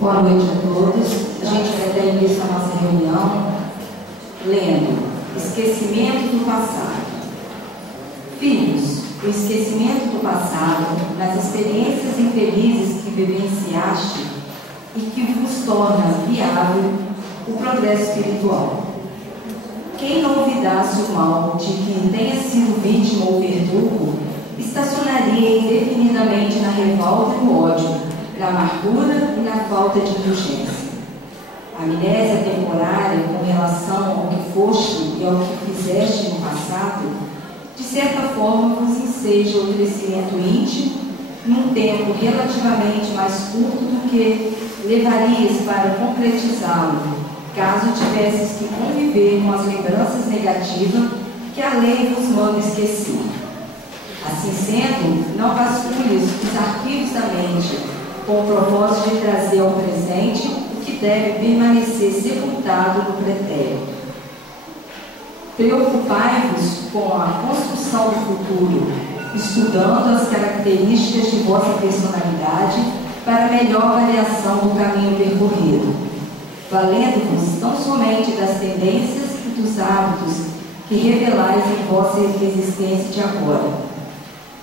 Boa noite a todos. A gente vai dar início à nossa reunião lendo Esquecimento do Passado. Filhos, o esquecimento do passado, nas experiências infelizes que vivenciaste e que vos torna viável o progresso espiritual. Quem não olvidasse o mal de que tenha sido vítima ou verdugo, estacionaria indefinidamente na revolta e no ódio, na amargura e na falta de indulgência. A amnésia temporária com relação ao que foste e ao que fizeste no passado, de certa forma vos enseja o crescimento íntimo num tempo relativamente mais curto do que levarias para concretizá-lo, caso tivesses que conviver com as lembranças negativas que a lei vos manda esquecer. Assim sendo, não vasculhes os arquivos da mente com o propósito de trazer ao presente o que deve permanecer sepultado no pretérito. Preocupai-vos com a construção do futuro, estudando as características de vossa personalidade para melhor variação do caminho percorrido, valendo-vos tão somente das tendências e dos hábitos que revelais em vossa existência de agora.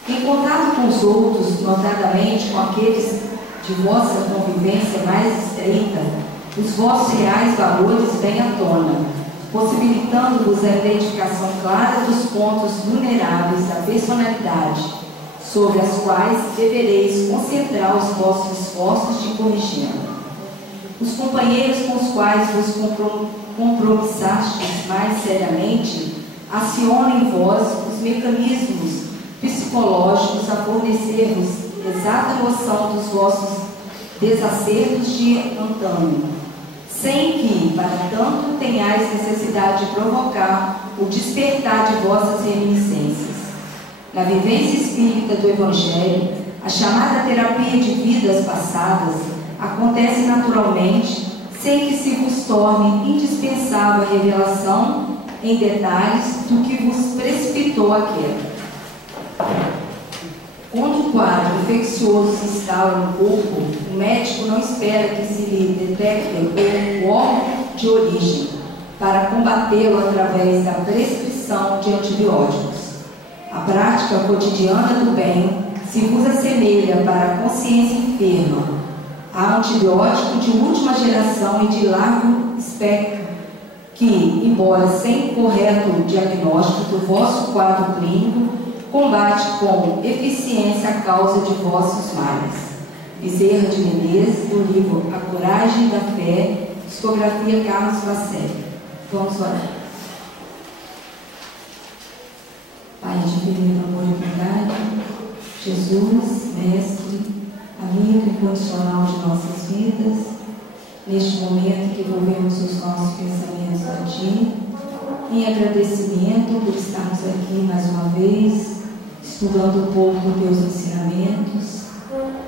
Em contato com os outros, notadamente com aqueles de vossa convivência mais estreita, os vossos reais valores vêm à tona, possibilitando-vos a identificação clara dos pontos vulneráveis da personalidade, sobre as quais devereis concentrar os vossos esforços de corrigir. Os companheiros com os quais vos compromissastes mais seriamente acionam em vós os mecanismos psicológicos a fornecer-vos exata noção dos vossos desacertos de antanho, sem que, para tanto, tenhais necessidade de provocar o despertar de vossas reminiscências. Na vivência espírita do Evangelho, a chamada terapia de vidas passadas acontece naturalmente, sem que se vos torne indispensável a revelação em detalhes do que vos precipitou a queda. Quando o quadro infeccioso se instala no corpo, o médico não espera que se lhe detecte o órgão de origem para combatê-lo através da prescrição de antibióticos. A prática cotidiana do bem se vos assemelha para a consciência enferma a antibiótico de última geração e de largo espectro que, embora sem correto diagnóstico do vosso quadro clínico, combate com eficiência a causa de vossos males. Bezerra de Menezes, do livro A Coragem da Fé, psicografia Carlos Bacelli. Vamos orar. Pai de infinito amor e bondade, Jesus, Mestre, amigo incondicional de nossas vidas, neste momento que volvemos os nossos pensamentos a Ti, em agradecimento por estarmos aqui mais uma vez, estudando um pouco dos Teus ensinamentos,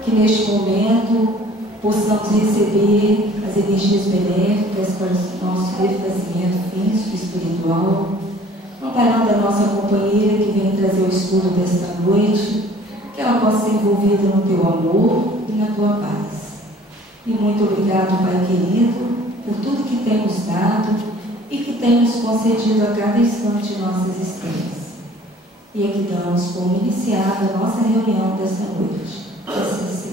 que neste momento possamos receber as energias benéficas para o nosso refazimento físico e espiritual, amparando a nossa companheira que vem trazer o estudo desta noite, que ela possa ser envolvida no Teu amor e na Tua paz. E muito obrigado, Pai querido, por tudo que tem nos dado e que tem nos concedido a cada instante de nossa existência. E aqui damos como iniciada a nossa reunião dessa noite. Assim seja.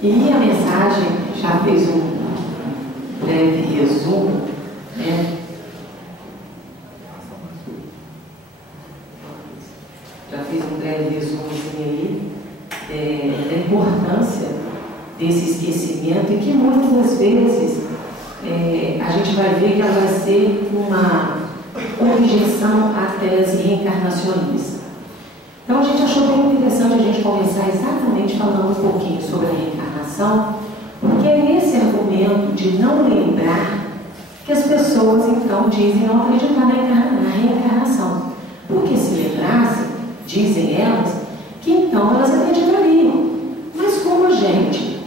E a mensagem já fez um breve resumo, né? Já fiz um breve resumo aí da importância desse esquecimento e que muitas das vezes a gente vai ver que ela vai ser uma objeção à tese reencarnacionista. Então a gente achou bem interessante a gente começar exatamente falando um pouquinho sobre a reencarnação, porque é nesse argumento de não lembrar que as pessoas então dizem não acreditar na reencarnação. Porque se lembrassem, dizem elas, que então elas acreditariam. Mas como a gente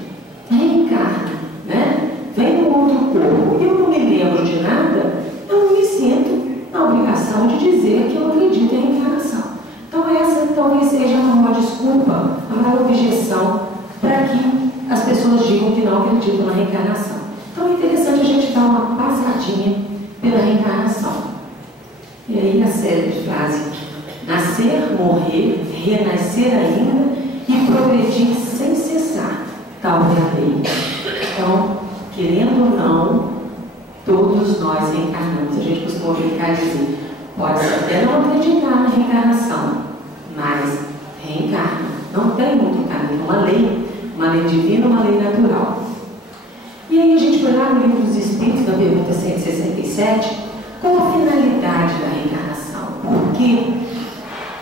reencarna, né? Vem com outro corpo e eu não me lembro de nada, eu não me sinto na obrigação de dizer que eu acredito em reencarnação. Então essa talvez seja a maior desculpa, a maior objeção para que as pessoas digam que não acreditam na reencarnação. Então é interessante a gente dar uma passadinha pela reencarnação. E aí a célebre frase: nascer, morrer, renascer ainda e progredir sem cessar, tal é a lei. Então, querendo ou não, todos nós reencarnamos. A gente costuma brincar e dizer, pode até não acreditar na reencarnação, mas reencarna. Não tem muito caminho, uma lei divina, uma lei natural. E aí a gente foi lá no Livro dos Espíritos, na pergunta 167, qual a finalidade da reencarnação? Por que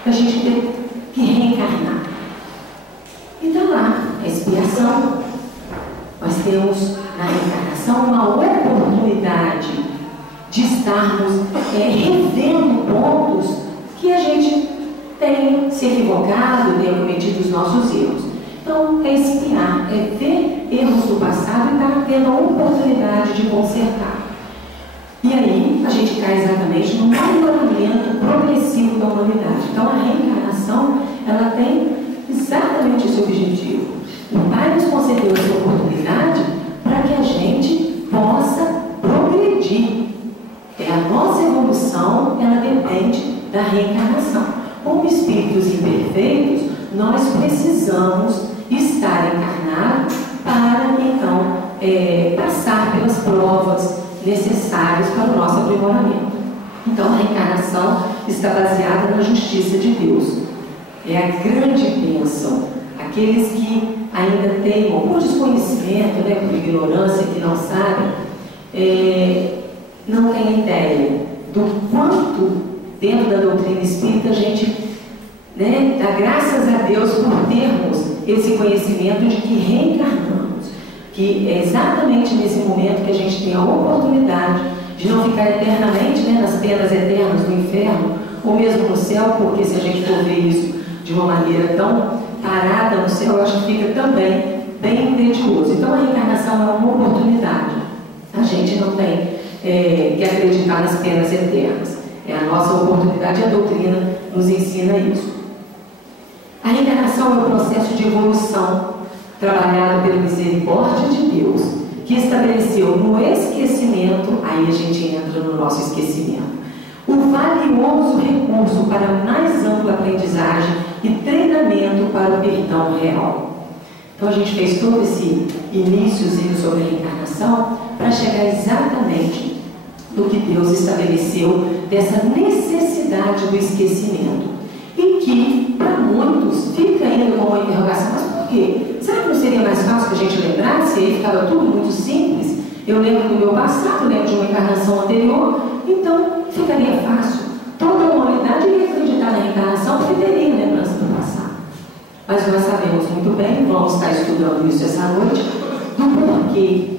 a gente tem que reencarnar? E está lá, a expiação. Nós temos na reencarnação uma oportunidade de estarmos revendo pontos que a gente tem se equivocado, tem cometido os nossos erros. Então, é expiar, é ver erros do passado e estar tendo a oportunidade de consertar. E aí, a gente cai exatamente no melhoramento progressivo da humanidade. Então, a reencarnação, ela tem exatamente esse objetivo. O Pai nos concedeu essa oportunidade para que a gente possa progredir. A nossa evolução, ela depende da reencarnação. Como espíritos imperfeitos, nós precisamos estar encarnados para, então, passar pelas provas necessárias para o nosso aprimoramento. Então, a reencarnação está baseada na justiça de Deus. É a grande bênção. Aqueles que ainda têm, por desconhecimento, né, por ignorância, que não sabem, não têm ideia do quanto, dentro da doutrina espírita, a gente dá graças a Deus por termos esse conhecimento de que reencarnamos. Que é exatamente nesse momento que a gente tem a oportunidade de não ficar eternamente nas penas eternas do inferno, ou mesmo no céu, porque se a gente for ver isso de uma maneira tão parada no céu, eu acho que fica também bem tedioso. Então a reencarnação é uma oportunidade. A gente não tem que acreditar nas penas eternas. É a nossa oportunidade e a doutrina nos ensina isso. A reencarnação é um processo de evolução trabalhado pela misericórdia de Deus, que estabeleceu no esquecimento, aí a gente entra no nosso esquecimento, o valioso recurso para mais ampla aprendizagem e treinamento para o perdão real. Então a gente fez todo esse iníciozinho sobre a reencarnação para chegar exatamente no que Deus estabeleceu dessa necessidade do esquecimento. E que, para muitos, fica ainda com uma interrogação, mas por quê? Será que não seria mais fácil que a gente lembrasse? Aí ficava tudo muito simples. Eu lembro do meu passado, lembro de uma encarnação anterior, então ficaria fácil. Toda a humanidade iria acreditar na reencarnação porque teria lembrança do passado. Mas nós sabemos muito bem, vamos estar estudando isso essa noite, do porquê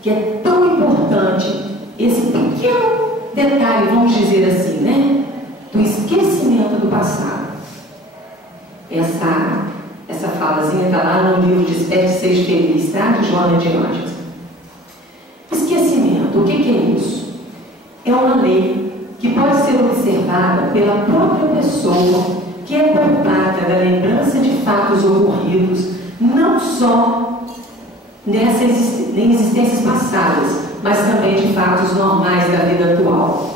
que é tão importante esse pequeno detalhe, vamos dizer assim, do esquecimento do passado. Essa falazinha está lá no livro Desperte e Seja Feliz, tá? De Joana de Ângeles. Esquecimento, o que é isso? É uma lei que pode ser observada pela própria pessoa que é poupada da lembrança de fatos ocorridos, não só em existências passadas, mas também de fatos normais da vida atual.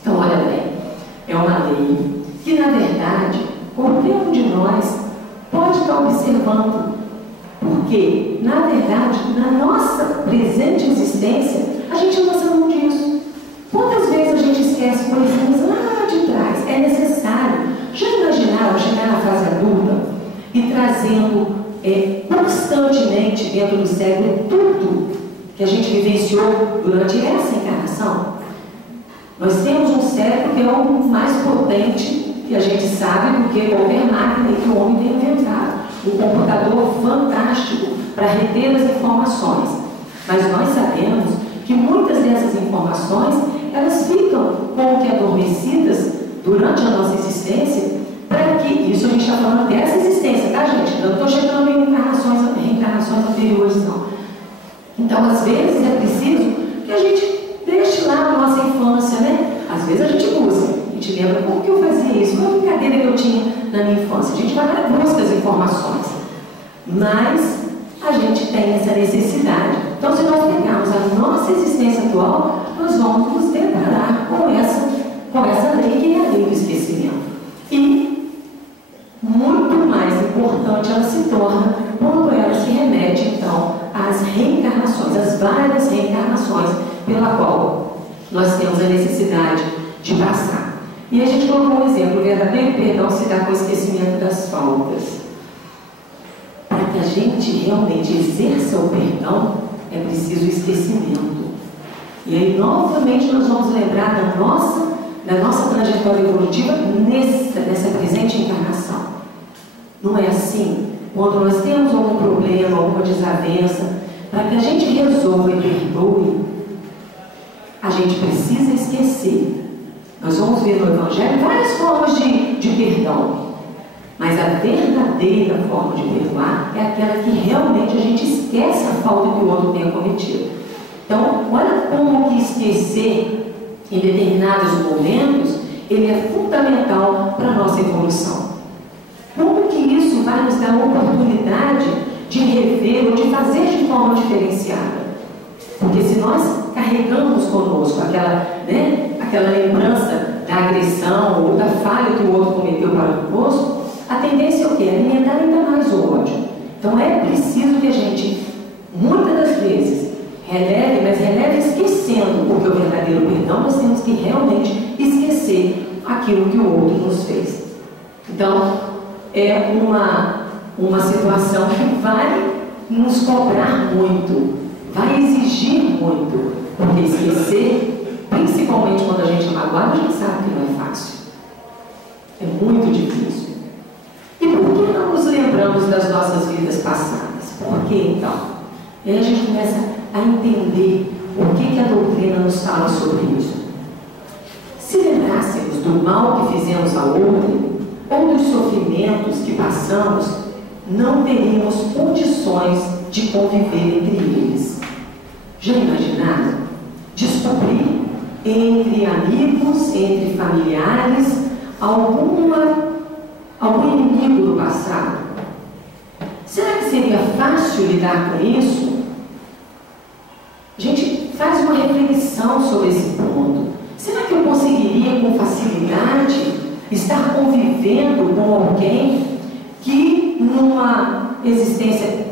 Então, olha bem, é uma lei que, na verdade, qualquer um de nós pode estar observando, porque, na verdade, na nossa presente existência, a gente não lança mão disso. Quantas vezes a gente esquece coisinhas lá de trás? É necessário. Já imaginaram chegar na fase adulta e trazendo constantemente mente, dentro do cérebro, tudo que a gente vivenciou durante essa encarnação. Nós temos um cérebro que é o mais potente que a gente sabe do que qualquer máquina que o homem tem inventado. Um computador fantástico para reter as informações. Mas nós sabemos que muitas dessas informações, elas ficam como que adormecidas durante a nossa existência, para que, isso a gente está falando dessa existência, tá, gente? Eu não estou chegando em reencarnações anteriores, não. Então, às vezes, é preciso que a gente deixe lá a nossa infância, né? Às vezes a gente busca, a gente lembra como que eu fazia isso, qual a brincadeira que eu tinha na minha infância. A gente vai lá e busca as informações. Mas a gente tem essa necessidade. Então, se nós pegarmos a nossa existência atual, nós vamos nos deparar com essa lei que é a lei do esquecimento. E muito mais importante ela se torna quando ela se remete, então, às reencarnações, às várias reencarnações pela qual nós temos a necessidade de passar. E a gente colocou um exemplo: o verdadeiro perdão se dá com o esquecimento das faltas. Para que a gente realmente exerça o perdão, é preciso o esquecimento. E aí, novamente, nós vamos lembrar da nossa trajetória evolutiva nessa presente encarnação. Não é assim? Quando nós temos algum problema, alguma desavença, para que a gente resolva e perdoe, a gente precisa esquecer. Nós vamos ver no Evangelho várias formas de perdão. Mas a verdadeira forma de perdoar é aquela que realmente a gente esquece a falta que o outro tenha cometido. Então, olha como que esquecer em determinados momentos, ele é fundamental para a nossa evolução. Como que isso vai nos dar a oportunidade de rever ou de fazer de forma diferenciada? Porque se nós carregamos conosco aquela lembrança da agressão ou da falha que o outro cometeu para conosco, a tendência é o quê? Alimentar ainda mais o ódio. Então é preciso que a gente, muitas das vezes, releve esquecendo, porque o verdadeiro perdão nós temos que realmente esquecer aquilo que o outro nos fez. Então, é uma situação que vai nos cobrar muito, vai exigir muito, porque esquecer, principalmente quando a gente é magoado, a gente sabe que não é fácil. É muito difícil. E por que não nos lembramos das nossas vidas passadas? Por que então? E aí a gente começa a entender o que a doutrina nos fala sobre isso. Se lembrássemos do mal que fizemos ao outro, ou dos sofrimentos que passamos, não teríamos condições de conviver entre eles. Já imaginaram? Descobrir entre amigos, entre familiares, algum inimigo do passado? Será que seria fácil lidar com isso? A gente faz uma reflexão sobre esse ponto. Será que eu conseguiria com facilidade estar convivendo com alguém que numa existência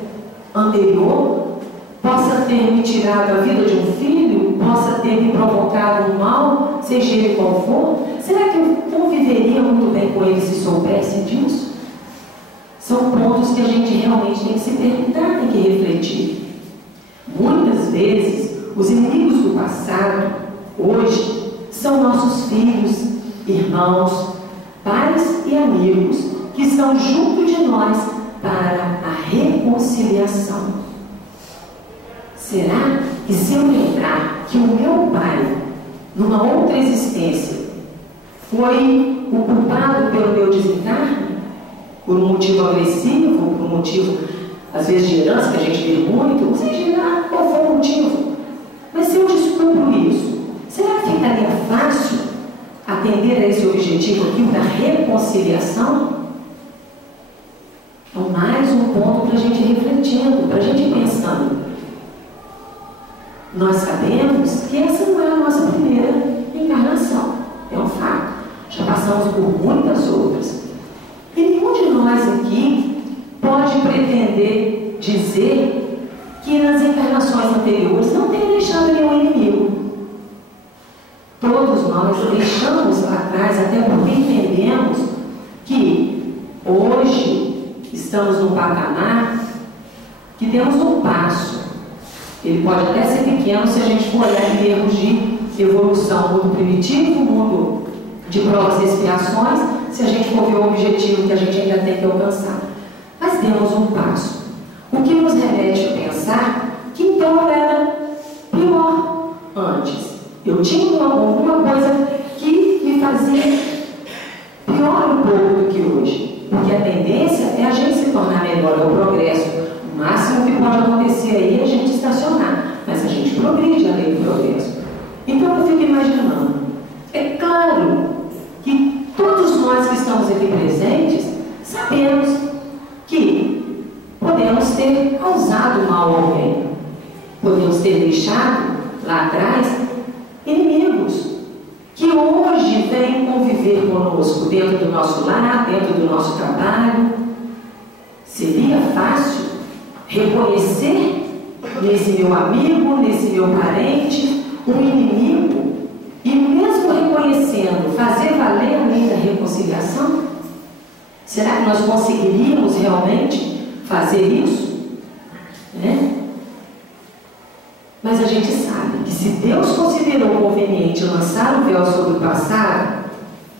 anterior possa ter me tirado a vida de um filho, possa ter me provocado um mal, seja ele qual for? Será que eu conviveria muito bem com ele se soubesse disso? São pontos que a gente realmente tem que se perguntar, tem que refletir. Muitas vezes, os inimigos do passado, hoje, são nossos filhos, irmãos, pais e amigos, que estão junto de nós para a reconciliação. Será que se eu lembrar que o meu pai, numa outra existência, foi o culpado pelo meu desencarne, por um motivo agressivo, por um motivo, às vezes, de herança, que a gente vê muito, não sei lá qual foi o motivo. Mas se eu descubro isso, será que ficaria fácil atender a esse objetivo aqui da reconciliação? Então, mais um ponto para a gente refletindo, para a gente pensando. Nós sabemos que essa não é a nossa primeira encarnação, é um fato. Já passamos por muitas outras. E nenhum de nós aqui pode pretender dizer que nas encarnações anteriores não tem deixado nenhum inimigo. Todos nós deixamos lá atrás, até porque entendemos que hoje estamos num patamar que demos um passo. Ele pode até ser pequeno se a gente for olhar em termos de evolução, mundo primitivo, mundo de provas e expiações, se a gente for ver o objetivo que a gente ainda tem que alcançar. Mas demos um passo. O que nos remete a pensar que então eu era pior antes. Eu tinha alguma coisa que me fazia pior um pouco do que hoje. Porque a tendência é a gente se tornar melhor, é o progresso. O máximo que pode acontecer aí é a gente estacionar. Mas a gente progride a lei do progresso. Então eu fico imaginando. É claro que todos nós que estamos aqui presentes sabemos que podemos ter causado mal a alguém. Podemos ter deixado lá atrás inimigos que hoje vêm conviver conosco dentro do nosso lar, dentro do nosso trabalho. Seria fácil reconhecer nesse meu amigo, nesse meu parente, um inimigo e mesmo reconhecendo, fazer valer a lei da reconciliação? Será que nós conseguiríamos realmente fazer isso? Mas a gente sabe que se Deus considerou conveniente lançar o véu sobre o passado,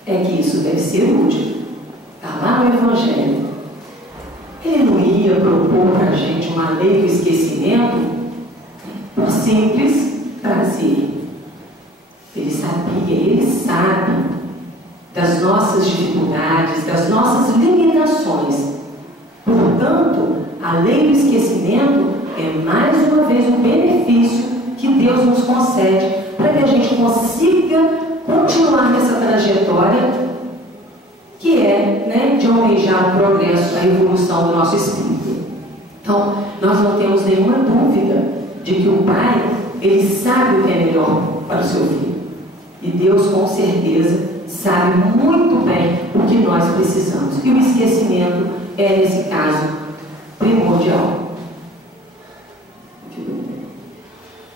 é que isso deve ser útil. Está lá no Evangelho. Ele não ia propor para a gente uma lei do esquecimento por simples prazer. Ele sabia, ele sabe das nossas dificuldades, das nossas limitações. Portanto, a lei do esquecimento é mais uma vez um benefício que Deus nos concede para que a gente consiga continuar nessa trajetória que é de almejar o progresso, a evolução do nosso espírito. Então, nós não temos nenhuma dúvida de que o Pai, ele sabe o que é melhor para o seu filho. E Deus, com certeza, sabe muito bem o que nós precisamos. E o esquecimento é, nesse caso, primordial.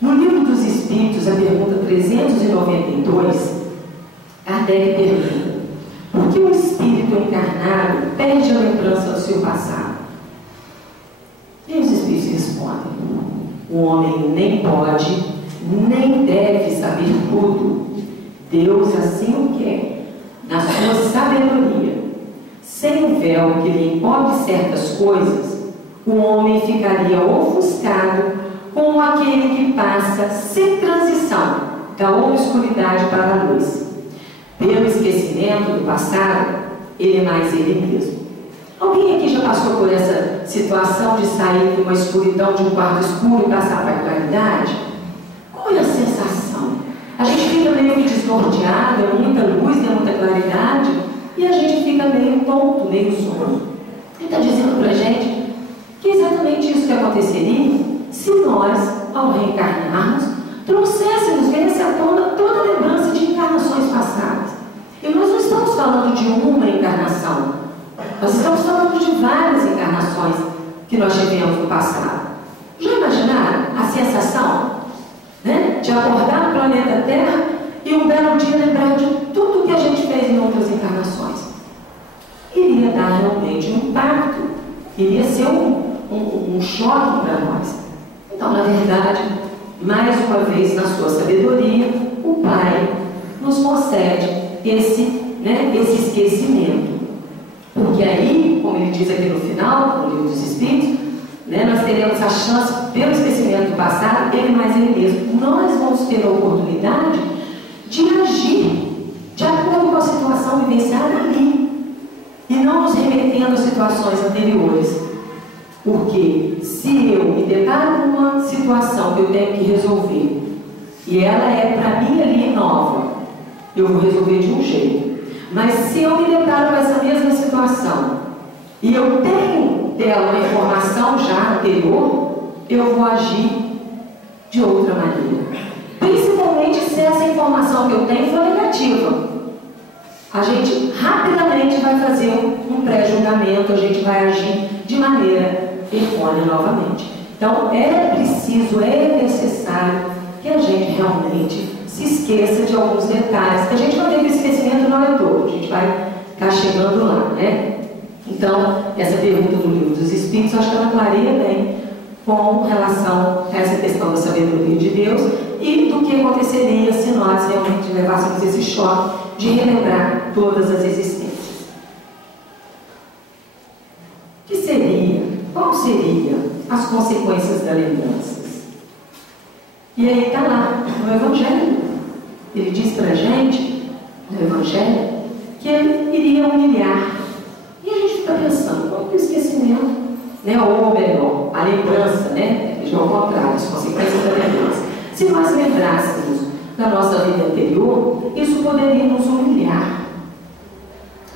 No Livro dos Espíritos, a pergunta 392, Kardec pergunta: por que o espírito encarnado perde a lembrança do seu passado? E os espíritos respondem: o homem nem pode, nem deve saber tudo. Deus assim o quer, na sua sabedoria. Sem o véu que lhe encobre certas coisas, o homem ficaria ofuscado como aquele que passa sem transição da obscuridade para a luz. Pelo esquecimento do passado, ele é mais ele mesmo. Alguém aqui já passou por essa situação de sair de uma escuridão, de um quarto escuro e passar para a claridade? Qual é a sensação? A gente fica meio que desnorteado, é muita luz, é muita claridade, e a gente fica meio tonto, meio sono. Ele está dizendo para a gente que é exatamente isso que aconteceria se nós, ao reencarnarmos, trouxéssemos, viesse à tona toda a lembrança de encarnações passadas. E nós não estamos falando de uma encarnação, nós estamos falando de várias encarnações que nós tivemos no passado. Já imaginaram a sensação, de acordar no planeta Terra e um belo dia lembrar de tudo que a gente fez em outras encarnações? Iria dar realmente um impacto, iria ser um choque para nós. Então, na verdade, mais uma vez, na sua sabedoria, o Pai nos concede esse esquecimento. Porque aí, como ele diz aqui no final, no Livro dos Espíritos, nós teremos a chance, pelo esquecimento do passado, ele mais ele mesmo. Nós vamos ter a oportunidade de agir de acordo com a situação vivenciada ali, e não nos remetendo a situações anteriores. Porque se eu me deparo com uma situação que eu tenho que resolver, e ela é para mim ali nova, eu vou resolver de um jeito. Mas se eu me deparo com essa mesma situação, e eu tenho dela uma informação já anterior, eu vou agir de outra maneira. Principalmente se essa informação que eu tenho for negativa. A gente rapidamente vai fazer um pré-julgamento, a gente vai agir de maneira errônea novamente. Então, é preciso, é necessário que a gente realmente se esqueça de alguns detalhes, que a gente vai ter que esquecimento não é todo, a gente vai ficar chegando lá, Então, essa pergunta do Livro dos Espíritos, acho que ela clareia bem com relação a essa questão da sabedoria de Deus e do que aconteceria se nós realmente levássemos esse choque de relembrar todas as existências. O que seria? Qual seriam as consequências das lembranças? E aí está lá, no Evangelho. Ele diz para a gente, no Evangelho, que ele iria humilhar. E a gente fica pensando, como que o esquecimento, né? Ou melhor, a lembrança, né? Já ao contrário, as consequências da lembrança. Se nós lembrássemos da nossa vida anterior, isso poderia nos humilhar.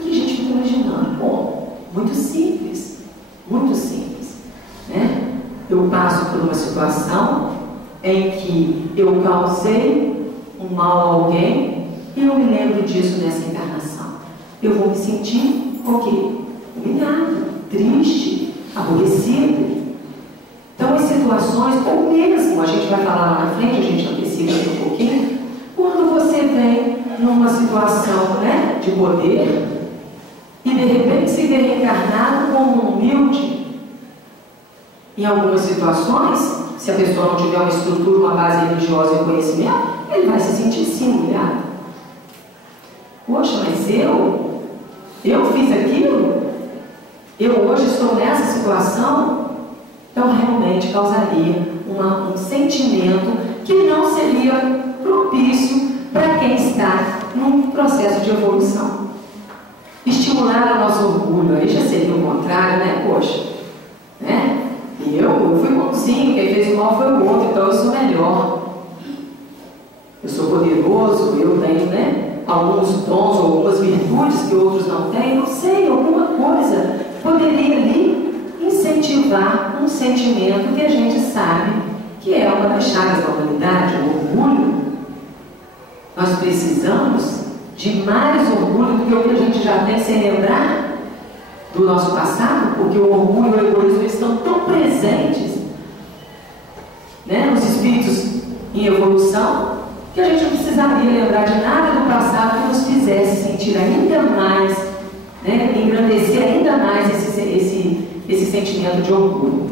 E a gente fica imaginando, bom, muito simples, né? Eu passo por uma situação em que eu causei um mal a alguém e eu me lembro disso nessa encarnação. Eu vou me sentir o quê? Humilhado, triste, aborrecido. Então, em situações, ou mesmo, a gente vai falar lá na frente, a gente antecipa aqui um pouquinho, quando você vem numa situação, né, de poder e de repente se vê reencarnado como um humilde. Em algumas situações, se a pessoa não tiver uma estrutura, uma base religiosa e conhecimento, ele vai se sentir sim humilhado. Poxa, mas eu fiz aquilo? Eu hoje estou nessa situação? Então realmente causaria um sentimento que não seria propício para quem está num processo de evolução. Estimular o nosso orgulho, aí já seria o contrário, né? Poxa, né? Eu fui bonzinho, quem fez o mal foi o outro, então eu sou melhor. Eu sou poderoso, eu tenho, né, alguns dons, algumas virtudes que outros não têm, não sei, alguma coisa poderia ali incentivar um sentimento que a gente sabe que é uma das chagas da humanidade, o orgulho. Nós precisamos de mais orgulho do que o que a gente já tem sem lembrar do nosso passado, porque o orgulho e o egoísmo estão tão presentes, né, nos espíritos em evolução, que a gente não precisaria lembrar de nada do passado que nos fizesse sentir ainda mais, né, engrandecer ainda mais esse sentimento de orgulho.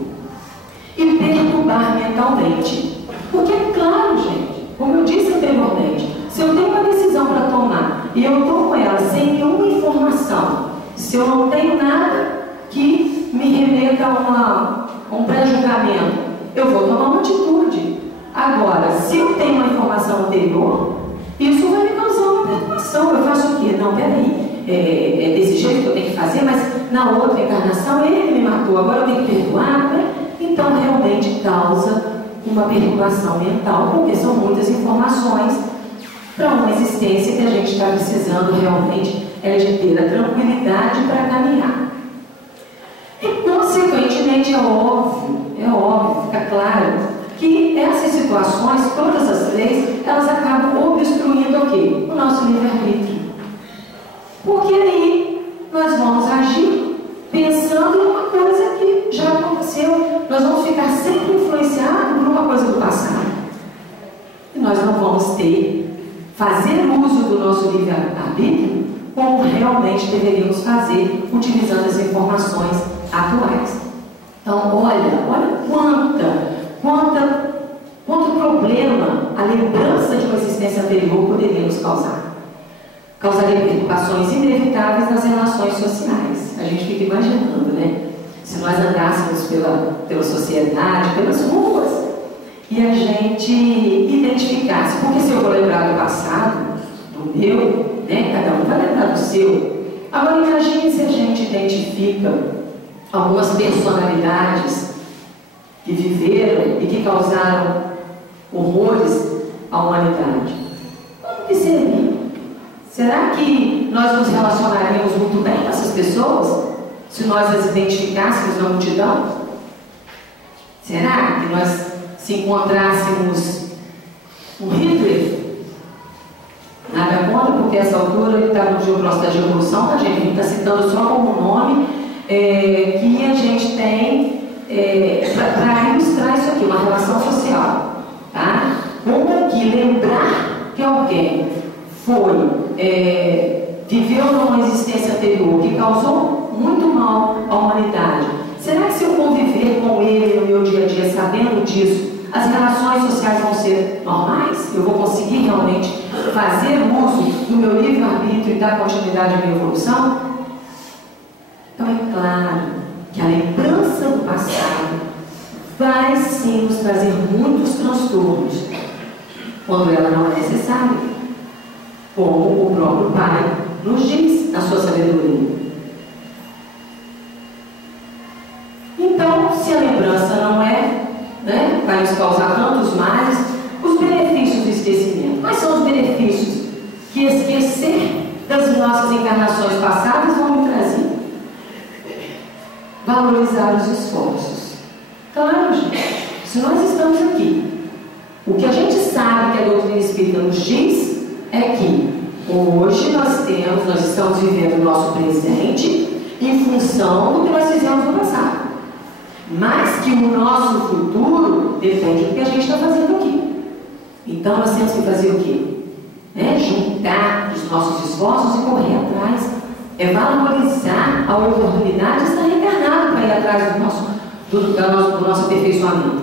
E perturbar mentalmente. Porque é claro, gente, como eu disse anteriormente, se eu tenho uma decisão para tomar e eu tomo ela sem nenhuma informação, se eu não tenho nada que me remeta a um pré-julgamento, eu vou tomar uma atitude. Agora, se eu tenho uma informação anterior, isso vai me causar uma perturbação. Eu faço o quê? Não, peraí, é desse jeito que eu tenho que fazer, mas na outra encarnação ele me matou, agora eu tenho que perdoar, né? Então, realmente causa uma perturbação mental, porque são muitas informações para uma existência que a gente está precisando realmente é de ter a tranquilidade para caminhar. E, consequentemente, é óbvio, fica claro, que essas situações, todas as três, elas acabam obstruindo o quê? O nosso livre-arbítrio. Porque aí nós vamos agir pensando em uma coisa que já aconteceu. Nós vamos ficar sempre influenciados por uma coisa do passado. E nós não vamos fazer uso do nosso livre-arbítrio como realmente deveríamos fazer, utilizando as informações atuais. Então, olha quanto problema a lembrança de uma existência anterior poderia nos causar. Causaria perturbações inevitáveis nas relações sociais. A gente fica imaginando, né? Se nós andássemos pela sociedade, pelas ruas, e a gente identificasse, porque se eu vou lembrar do passado, do meu, né? Cada um vai lembrar do seu. Agora imagine se a gente identifica algumas personalidades que viveram e que causaram horrores à humanidade. Como que seria? Será que nós nos relacionaríamos muito bem com essas pessoas? Se nós as identificássemos na multidão? Será que nós, se encontrássemos um Hitler? Nada contra, porque essa altura ele está no processo de evolução, tá, gente? A gente está citando só como nome que a gente tem para ilustrar isso aqui, uma relação social, tá? Como que lembrar que alguém viveu numa existência anterior que causou muito mal à humanidade, Será que se eu conviver com ele no meu dia a dia, sabendo disso, as relações sociais vão ser normais? Eu vou conseguir realmente fazer uso do meu livre-arbítrio e dar continuidade à minha evolução? Então é claro que a lembrança do passado vai sim nos trazer muitos transtornos, quando ela não é necessária, como o próprio Pai nos diz na sua sabedoria. Então, se a lembrança não é, vai nos causar tantos males, os benefícios do esquecimento. Quais são os benefícios que esquecer das nossas encarnações passadas vão me trazer? Valorizar os esforços. Claro, gente, se nós estamos aqui, o que a gente sabe que a doutrina espírita nos diz é que hoje nós estamos vivendo o nosso presente em função do que nós fizemos no passado. Mas que o nosso futuro depende do que a gente está fazendo aqui. Então nós temos que fazer o quê? Juntar os nossos esforços e correr atrás. É valorizar a oportunidade de estar reencarnado para ir atrás do nosso aperfeiçoamento.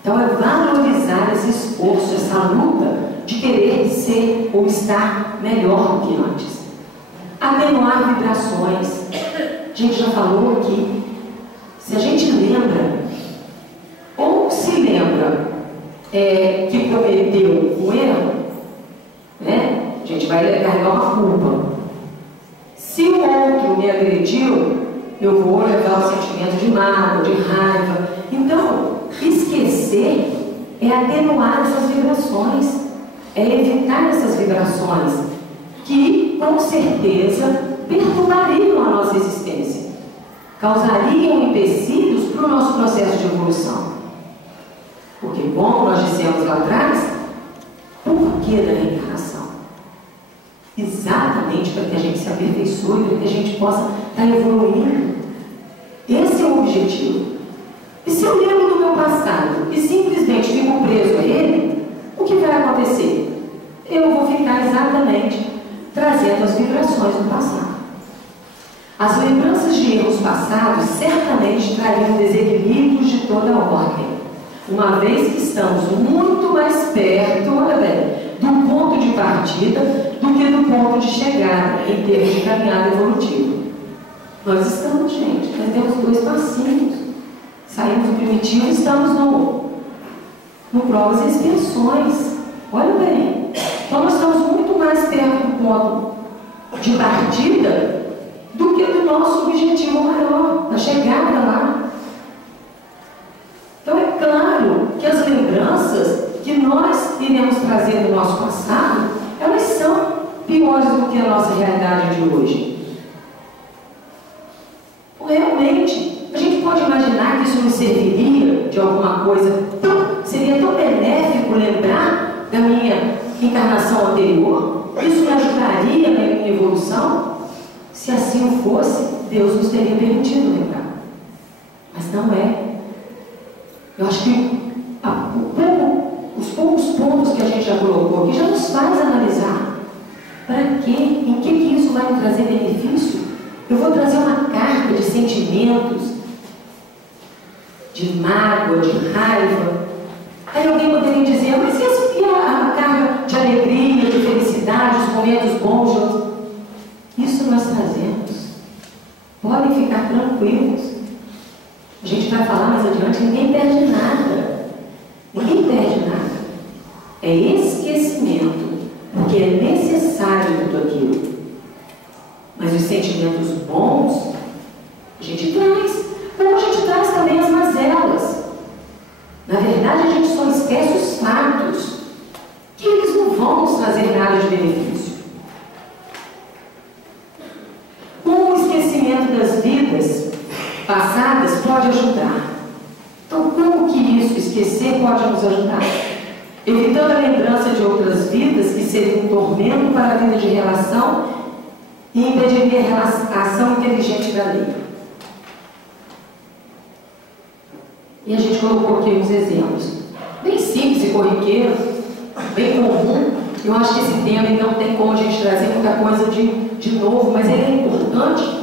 Então é valorizar esse esforço, essa luta de querer ser ou estar melhor do que antes. Atenuar vibrações. A gente já falou aqui. Se a gente lembra, ou se lembra que cometeu um erro, a gente vai carregar uma culpa. Se o outro me agrediu, eu vou levar o sentimento de mágoa, de raiva. Então, esquecer é atenuar essas vibrações, é evitar essas vibrações que, com certeza, perturbariam a nossa existência, causariam empecilhos para o nosso processo de evolução. Porque, como nós dissemos lá atrás, por que da reencarnação? Exatamente para que a gente se aperfeiçoe, para que a gente possa estar evoluindo. Esse é o objetivo. E se eu lembro do meu passado e simplesmente fico preso a ele, o que vai acontecer? Eu vou ficar exatamente trazendo as vibrações do passado. As lembranças de erros passados certamente trariam desequilíbrios de toda a ordem, uma vez que estamos muito mais perto, olha bem, do ponto de partida do que do ponto de chegada em termos de caminhada evolutiva. Nós estamos, gente, nós temos 2 passinhos. Saímos do primitivo e estamos no provas e expiações. Olha bem, então nós estamos muito mais perto do ponto de partida do que do nosso objetivo maior, da chegada lá. Então é claro que as lembranças que nós iremos trazer do nosso passado, elas são piores do que a nossa realidade de hoje. Realmente, a gente pode imaginar que isso nos serviria de alguma coisa, seria tão benéfico lembrar da minha encarnação anterior? Isso me ajudaria na minha evolução? Se assim o fosse, Deus nos teria permitido lembrar. Mas não é. Eu acho que os poucos pontos que a gente já colocou aqui já nos faz analisar. Para quê? Em que isso vai me trazer benefício? Eu vou trazer uma carga de sentimentos, de mágoa, de raiva. Aí alguém poderia dizer, mas e a carga de alegria, de felicidade, os momentos bons? Isso nós trazemos. Podem ficar tranquilos. A gente vai falar mais adiante, ninguém perde nada. Ninguém perde nada. É esquecimento, porque é necessário tudo aquilo. Mas os sentimentos bons, a gente traz. Como a gente traz também as mazelas. Na verdade, a gente só esquece os fatos, que eles não vão nos trazer nada de benefício. Como o esquecimento das vidas passadas pode ajudar? Então, como que isso, esquecer, pode nos ajudar? Evitando a lembrança de outras vidas que seriam um tormento para a vida de relação e impediria a ação inteligente da lei. E a gente colocou aqui uns exemplos, bem simples e corriqueiros, bem comum. Eu acho que esse tema não tem como a gente trazer muita coisa de novo, mas ele é importante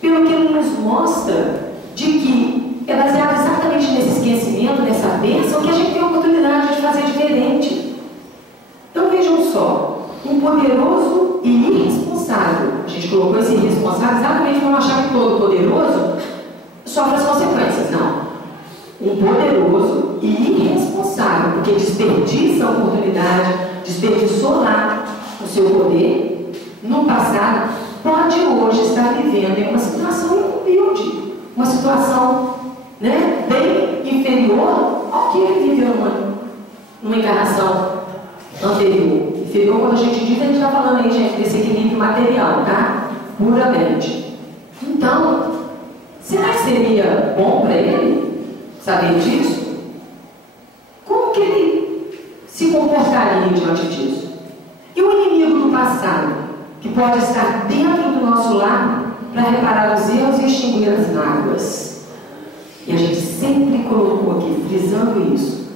pelo que ele nos mostra de que é baseado exatamente nesse esquecimento, nessa bênção, que a gente tem a oportunidade de fazer diferente. Então vejam só, um poderoso e irresponsável. A gente colocou esse irresponsável exatamente para não achar que todo poderoso sofre as consequências. Não. Um poderoso e irresponsável, porque desperdiça a oportunidade, desperdiçou lá o seu poder, no passado, pode hoje estar vivendo em uma situação humilde, uma situação, né, bem inferior ao que ele viveu numa encarnação anterior. Inferior, quando a gente diz, a gente está falando aí, gente, desse equilíbrio material, tá? Puramente. Então, será que seria bom para ele saber disso? Como que ele se comportaria diante disso? E o inimigo do passado, que pode estar dentro do nosso lar para reparar os erros e extinguir as mágoas? E a gente sempre colocou aqui, frisando isso.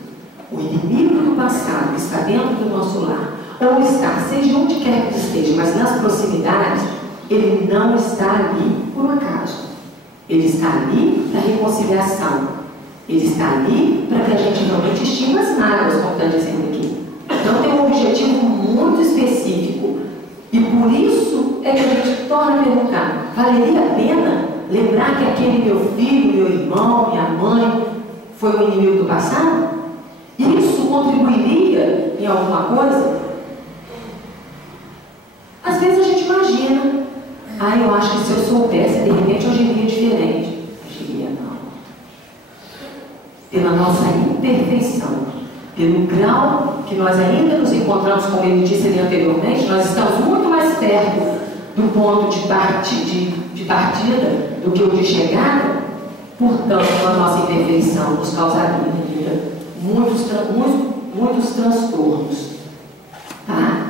O inimigo do passado que está dentro do nosso lar, ou está, seja onde quer que esteja, mas nas proximidades, ele não está ali por um acaso. Ele está ali para reconciliação. Ele está ali para que a gente realmente extinga as mágoas, como está dizendo aqui. Então tem um objetivo muito específico. E por isso é que a gente torna a perguntar: valeria a pena lembrar que aquele meu filho, meu irmão, minha mãe, foi o inimigo do passado? Isso contribuiria em alguma coisa? Às vezes a gente imagina: eu acho que se eu soubesse, de repente eu agiria diferente. Agiria não. Pela nossa imperfeição, pelo grau que nós ainda nos encontramos, como ele disse ali anteriormente, nós estamos muito mais perto do ponto de partida do que o de chegada. Portanto, a nossa imperfeição nos causaria muitos transtornos. Tá?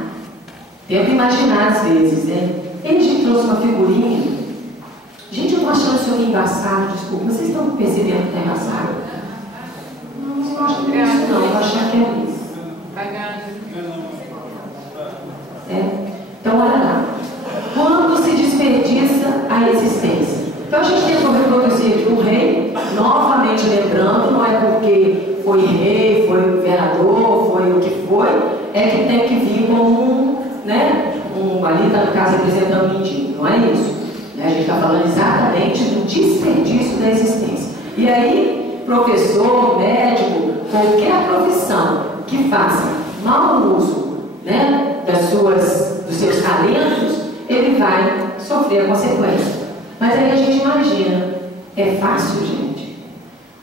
Tenta imaginar às vezes, né? Ele trouxe uma figurinha. Gente, eu estou achando isso aqui embaçado, desculpa. Vocês estão percebendo que está embaçado? Não, eu acho que é isso, não. Eu acho que é isso. Então, olha lá. Quando se desperdiça a existência? Então, a gente tem que reproduzir aqui um rei, novamente lembrando, não é porque foi rei, foi governador, foi o que foi, é que tem que vir como ali está no caso representando o indígena, não é isso? A gente está falando exatamente do desperdício da existência. E aí, professor, médico, qualquer profissão que faça mau uso, dos seus talentos, ele vai sofrer a consequência. Mas aí a gente imagina, é fácil, gente?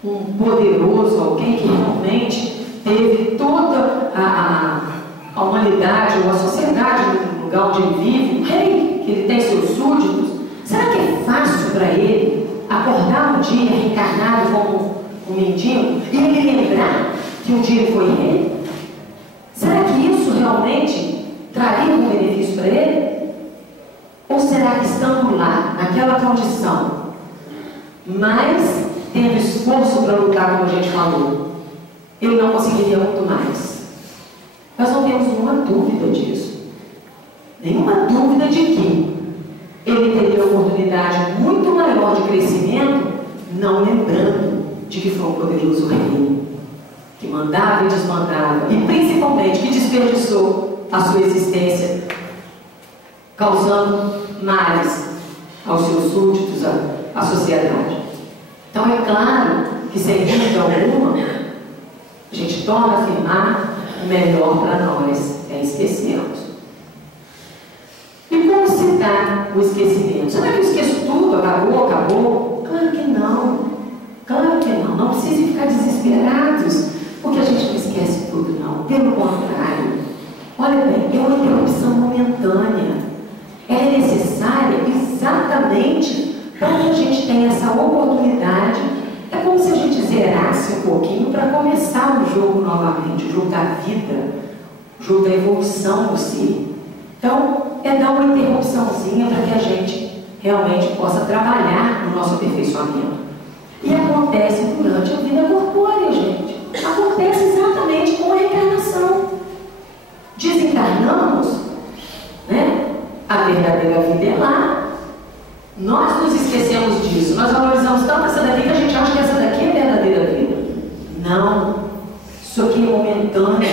Um poderoso, alguém que realmente teve toda a humanidade ou a sociedade no lugar onde ele vive, um rei, que ele tem seus súditos, será que é fácil para ele acordar um dia reencarnado como um mendigo e ele lembrar que um dia ele foi rei? Será que isso realmente traria um benefício para ele? Ou será que estando lá, naquela condição, mas tendo esforço para lutar, como a gente falou, ele não conseguiria muito mais? Nós não temos nenhuma dúvida disso. Nenhuma dúvida de que ele teria oportunidade muito maior de crescimento, não lembrando de que foi um poderoso rei, que mandava e desmandava, e principalmente que desperdiçou a sua existência, causando males aos seus súditos, à sociedade. Então é claro que, sem dúvida alguma, a gente torna a afirmar o melhor para nós é esquecermos. E como se dá o esquecimento? Será que eu esqueço tudo? Acabou? Claro que não. Claro que não. Não precisa ficar desesperados, porque a gente não esquece tudo, não. Pelo contrário. Olha bem, é uma interrupção momentânea. É necessária exatamente para que a gente tenha essa oportunidade. É como se a gente zerasse um pouquinho para começar o jogo novamente, o jogo da vida, o jogo da evolução do ser. Então, é dar uma interrupçãozinha para que a gente realmente possa trabalhar no nosso aperfeiçoamento. E acontece durante a vida corpórea, gente. Acontece exatamente com a reencarnação. Desencarnamos, a verdadeira vida é lá. Nós nos esquecemos disso, nós valorizamos tanto essa daqui que a gente acha que essa daqui é a verdadeira vida. Não, isso aqui é momentâneo,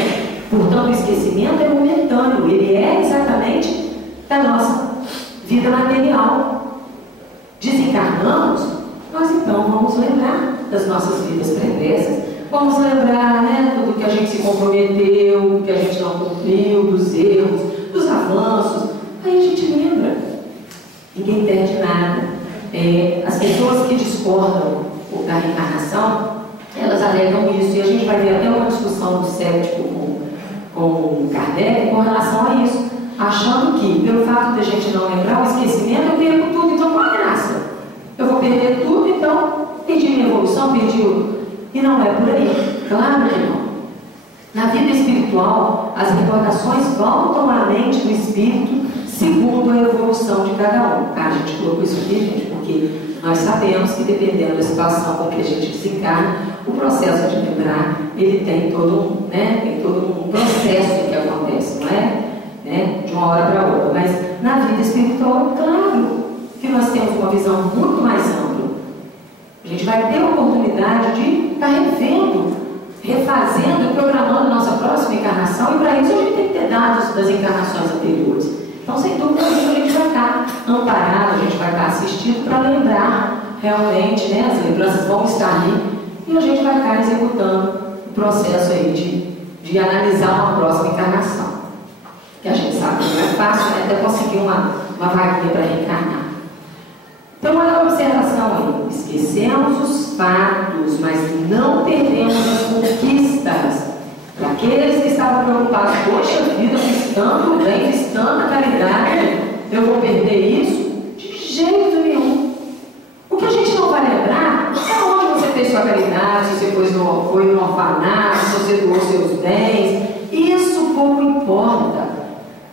portanto o esquecimento é momentâneo, ele é exatamente da nossa vida material. Desencarnamos, nós então vamos lembrar das nossas vidas pregressas, vamos lembrar, né, do que a gente se comprometeu, do que a gente não cumpriu, dos erros, dos avanços, aí a gente lembra. Ninguém perde nada. As pessoas que discordam da reencarnação, elas alegam isso, e a gente vai ver até uma discussão do cético com Kardec com relação a isso, achando que, pelo fato de a gente não lembrar o esquecimento, eu perco tudo, então qual a graça? Eu vou perder tudo, então perdi minha evolução, perdi o... E não é por aí, claro que não. Na vida espiritual, as recordações voltam à mente do espírito segundo a evolução de cada um. A gente colocou isso aqui, gente, porque nós sabemos que dependendo da situação com que a gente desencarna, o processo de lembrar, ele tem todo um processo que acontece, não é? De uma hora para outra. Mas na vida espiritual, claro que nós temos uma visão muito mais ampla. A gente vai ter a oportunidade de estar revendo, refazendo e programando a nossa próxima encarnação, e para isso a gente tem que ter dados das encarnações anteriores. Então, sem dúvida, a gente vai estar amparado, a gente vai estar assistido para lembrar realmente, né? As lembranças vão estar ali e a gente vai estar executando o processo aí de analisar uma próxima encarnação. Que a gente sabe que não é fácil, né? Até conseguir uma vaguinha para reencarnar. Então, olha a observação aí. Esquecemos os fatos, mas não perdemos as conquistas. Para aqueles que estavam preocupados, poxa vida, fiz tanto bem, fiz tanta caridade, eu vou perder isso? De jeito nenhum. O que a gente não vai lembrar é onde você fez sua caridade, se você foi no orfanato, se você doou seus bens. Isso pouco importa.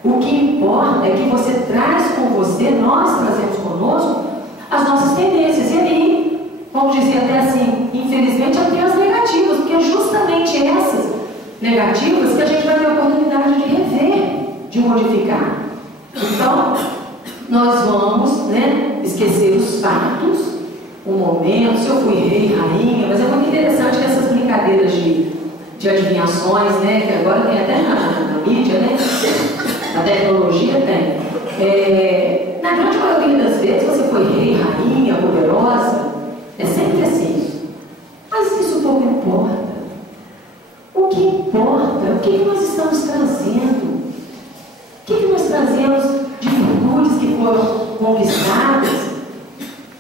O que importa é que você traz com você, nós trazemos conosco, as nossas tendências. E aí, vamos dizer até assim, infelizmente, até as negativas, porque é justamente essas negativas que a gente vai ter a oportunidade de rever, de modificar. Então, nós vamos, né, esquecer os fatos, o momento, se eu fui rei, rainha, mas é muito interessante que essas brincadeiras de adivinhações, né, que agora tem até na mídia, né, na tecnologia tem. Na grande maioria das vezes você foi rei, rainha, poderosa, é sempre assim. Mas isso pouco importa. O que importa é o que nós estamos trazendo. O que nós trazemos de virtudes que foram conquistadas.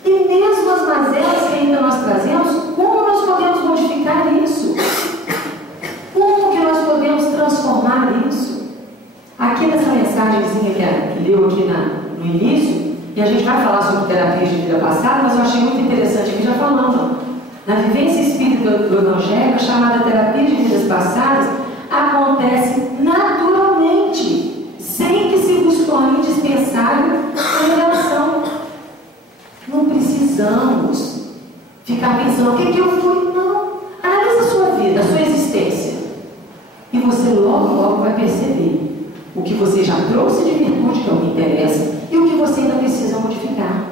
E mesmo as mazelas que ainda nós trazemos, como nós podemos modificar isso? Como que nós podemos transformar isso? Aqui nessa mensagenzinha que leu aqui no início, e a gente vai falar sobre terapia de vida passada, mas eu achei muito interessante aqui já falando. Na vivência espírita do Evangelho, chamada terapia de vidas passadas, acontece naturalmente, sem que se vos torne indispensável a revelação. Não precisamos ficar pensando, o que eu fui? Não. Analisa a sua vida, a sua existência. E você logo vai perceber o que você já trouxe de virtude que não me interessa e o que você ainda precisa modificar.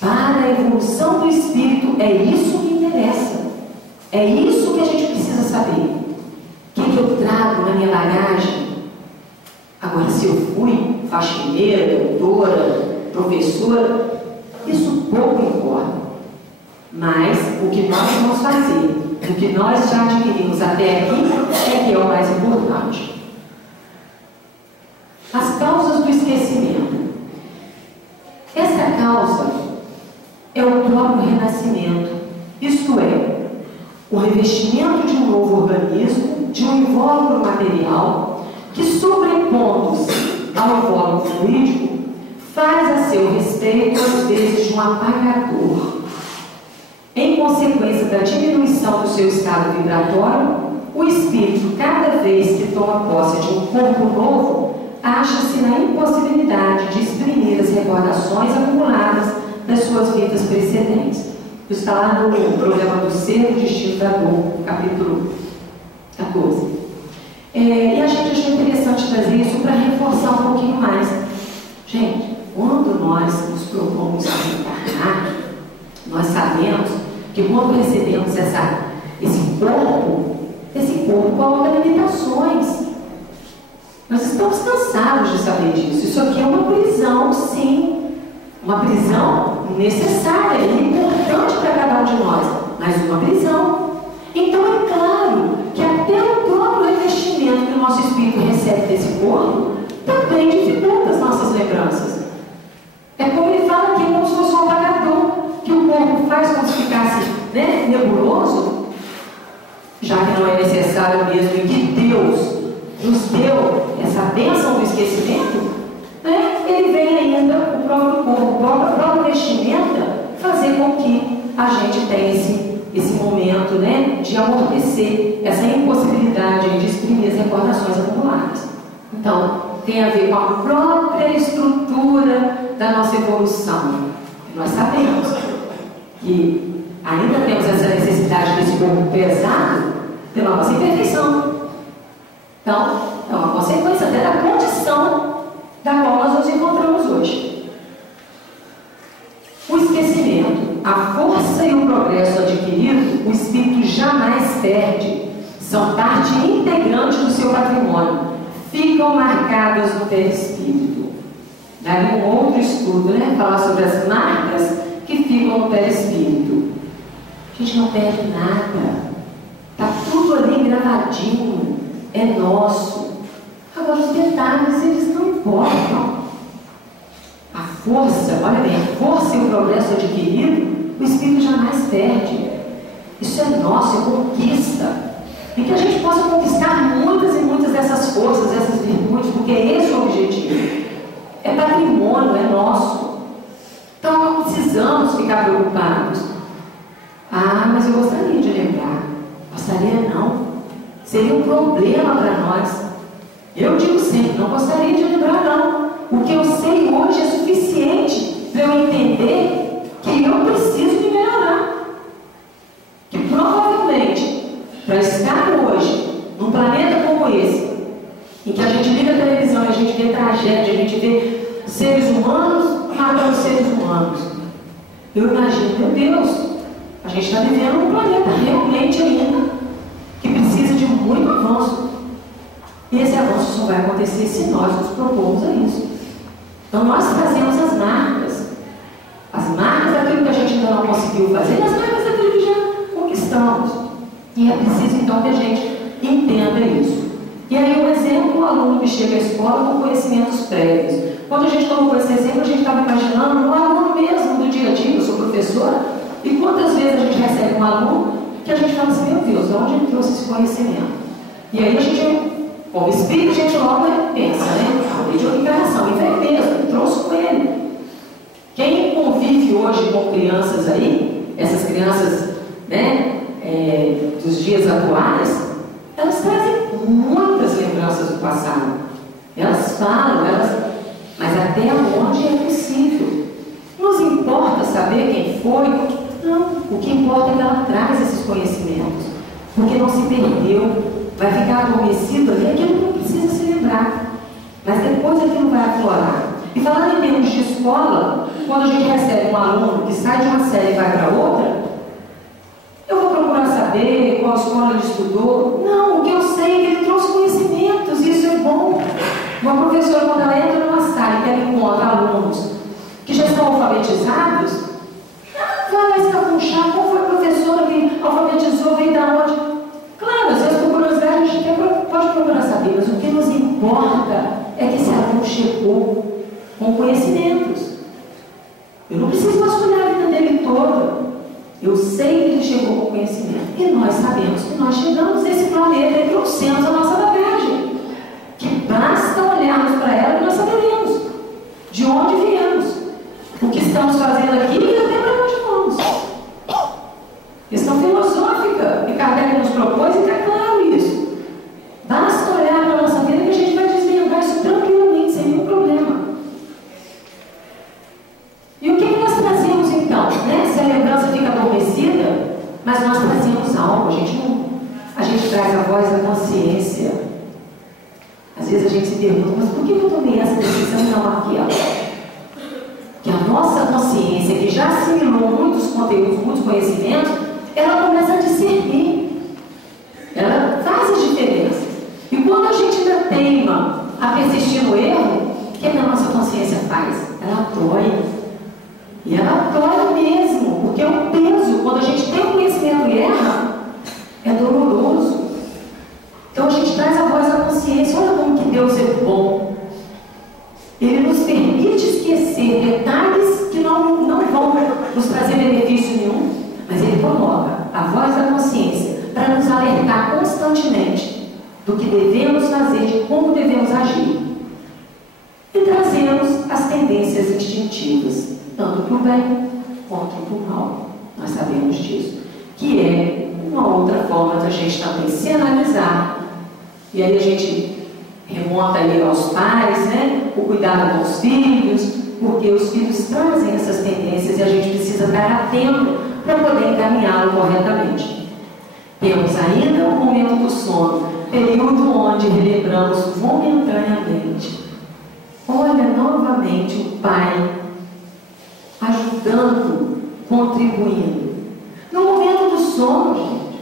Para a evolução do espírito, é isso que interessa. É isso que a gente precisa saber. O que eu trago na minha bagagem? Agora, se eu fui faxineira, doutora, professora, isso pouco importa. Mas o que nós vamos fazer, o que nós já adquirimos até aqui, é que é o mais importante. As causas do esquecimento. Essa causa é o próprio renascimento, isto é, o revestimento de um novo organismo, de um invólucro material, que sobrepondo-se ao invólucro fluídico, faz a seu respeito, às vezes, de um apagador. Em consequência da diminuição do seu estado vibratório, o espírito, cada vez que toma posse de um corpo novo, acha-se na impossibilidade de exprimir as recordações acumuladas das suas vidas precedentes. Isso está lá no programa do Ser, do Destino da Dor, capítulo 14. E a gente achou interessante trazer isso para reforçar um pouquinho mais. Gente, quando nós nos propomos a reencarnar, nós sabemos que quando recebemos esse corpo coloca limitações. Nós estamos cansados de saber disso. Isso aqui é uma prisão, sim. Uma prisão necessária e importante para cada um de nós, mas uma prisão. Então é claro que até o próprio revestimento que o nosso espírito recebe desse corpo também dificulta as nossas lembranças. É como ele fala aqui, como se fosse um apagador, que o corpo faz como se ficasse nebuloso, já que não é necessário mesmo e que Deus nos deu essa bênção do esquecimento, ele vem ainda, o próprio corpo, a própria vestimenta, fazer com que a gente tenha esse momento de amortecer essa impossibilidade de exprimir as recordações acumuladas. Então, tem a ver com a própria estrutura da nossa evolução. Nós sabemos que ainda temos essa necessidade desse corpo pesado pela nossa imperfeição. Então, é uma consequência até da condição da qual nós nos encontramos hoje. O esquecimento, a força e o progresso adquirido, o espírito jamais perde. São parte integrante do seu patrimônio. Ficam marcadas no perispírito. Daí um outro estudo, falar sobre as marcas que ficam no perispírito. A gente não perde nada. Está tudo ali gravadinho. É nosso. Agora os detalhes, eles não importam. A força, olha bem, a força e o progresso adquirido, o espírito jamais perde. Isso é nosso, é conquista. E que a gente possa conquistar muitas e muitas dessas forças, dessas virtudes, porque é esse o objetivo. É patrimônio, é nosso. Então não precisamos ficar preocupados. Ah, mas eu gostaria de lembrar. Gostaria não. Seria um problema para nós. Eu digo sempre, não gostaria de lembrar não. O que eu sei hoje é suficiente para eu entender que eu preciso de melhorar. Que provavelmente, para estar hoje, num planeta como esse, em que a gente liga a televisão e a gente vê tragédia, a gente vê seres humanos matando seres humanos. Eu imagino, meu Deus, a gente está vivendo um planeta realmente ainda que precisa de muito avanço. E esse avanço só vai acontecer se nós nos propormos a isso. Então nós trazemos as marcas daquilo que a gente ainda não conseguiu fazer, as marcas daquilo que já conquistamos. E é preciso então que a gente entenda isso. E aí um exemplo, o aluno que chega à escola com conhecimentos prévios. Quando a gente colocou esse exemplo, a gente estava imaginando um aluno mesmo do dia a dia. Eu sou professora, e quantas vezes a gente recebe um aluno que a gente fala assim, meu Deus, de onde ele trouxe esse conhecimento? E aí a gente, como espírito, a gente logo pensa, a lei de encarnação, e vem mesmo, trouxe com ele. Quem convive hoje com crianças aí, essas crianças, dos dias atuais, elas trazem muitas lembranças do passado. Elas falam, mas até onde é possível. Nos importa saber quem foi? Não. O que importa é que ela traz esses conhecimentos. Porque não se perdeu. Vai ficar adormecido ali, aquilo não precisa se lembrar. Mas depois aquilo vai aflorar. E falando em termos de escola, quando a gente recebe um aluno que sai de uma série e vai para outra, eu vou procurar saber qual escola ele estudou. Não, o que eu sei é que ele trouxe conhecimentos, e isso é bom. Uma professora, quando ela entra numa sala e que ela encontra alunos que já estão alfabetizados, vai lá escapuchar, qual foi a professora que alfabetizou, veio da onde? Claro, às vezes por curiosidade a gente pode procurar saber, mas o que nos importa é que esse aluno chegou com conhecimentos. Eu não preciso vasculhar a vida dele toda. Eu sei que ele chegou com conhecimento. E nós sabemos que nós chegamos nesse planeta e trouxemos a nossa bagagem. Que basta olharmos para ela e nós saberemos de onde viemos, o que estamos fazendo aqui e até para onde vamos. Questão filosófica que Kardec nos propôs e está claro isso. Basta olhar para a nossa vida que a gente vai desvendar isso tranquilamente, sem nenhum problema. E o que nós trazemos então? Se a lembrança fica adormecida, mas nós trazemos algo, a gente traz a voz da consciência. Às vezes a gente se pergunta, mas por que eu tomei essa decisão e não aquela? que a nossa consciência, que já assimilou muitos conteúdos, muitos conhecimentos, ela começa a discernir. Ela faz as diferenças. E quando a gente ainda teima a persistir no erro, o que a nossa consciência faz? Ela apoia. E ela apoia mesmo, porque o peso, quando a gente tem o conhecimento e erra, é doloroso. Então a gente traz a voz da consciência. Olha como que Deus é bom. Ele nos permite esquecer detalhes que não vão nos trazer benefício nenhum, mas Ele coloca a voz da consciência para nos alertar constantemente do que devemos fazer, de como devemos agir. E trazemos as tendências instintivas, tanto para o bem quanto para o mal. Nós sabemos disso. Que é uma outra forma da gente também se analisar. E aí a gente remonta aí aos pais, né? O cuidado com os filhos, porque os filhos trazem essas tendências e a gente precisa estar atento para poder encaminhá-lo corretamente. Temos ainda o momento do sono, período onde relembramos momentaneamente. Olha novamente o pai ajudando, contribuindo. No momento do sono, gente,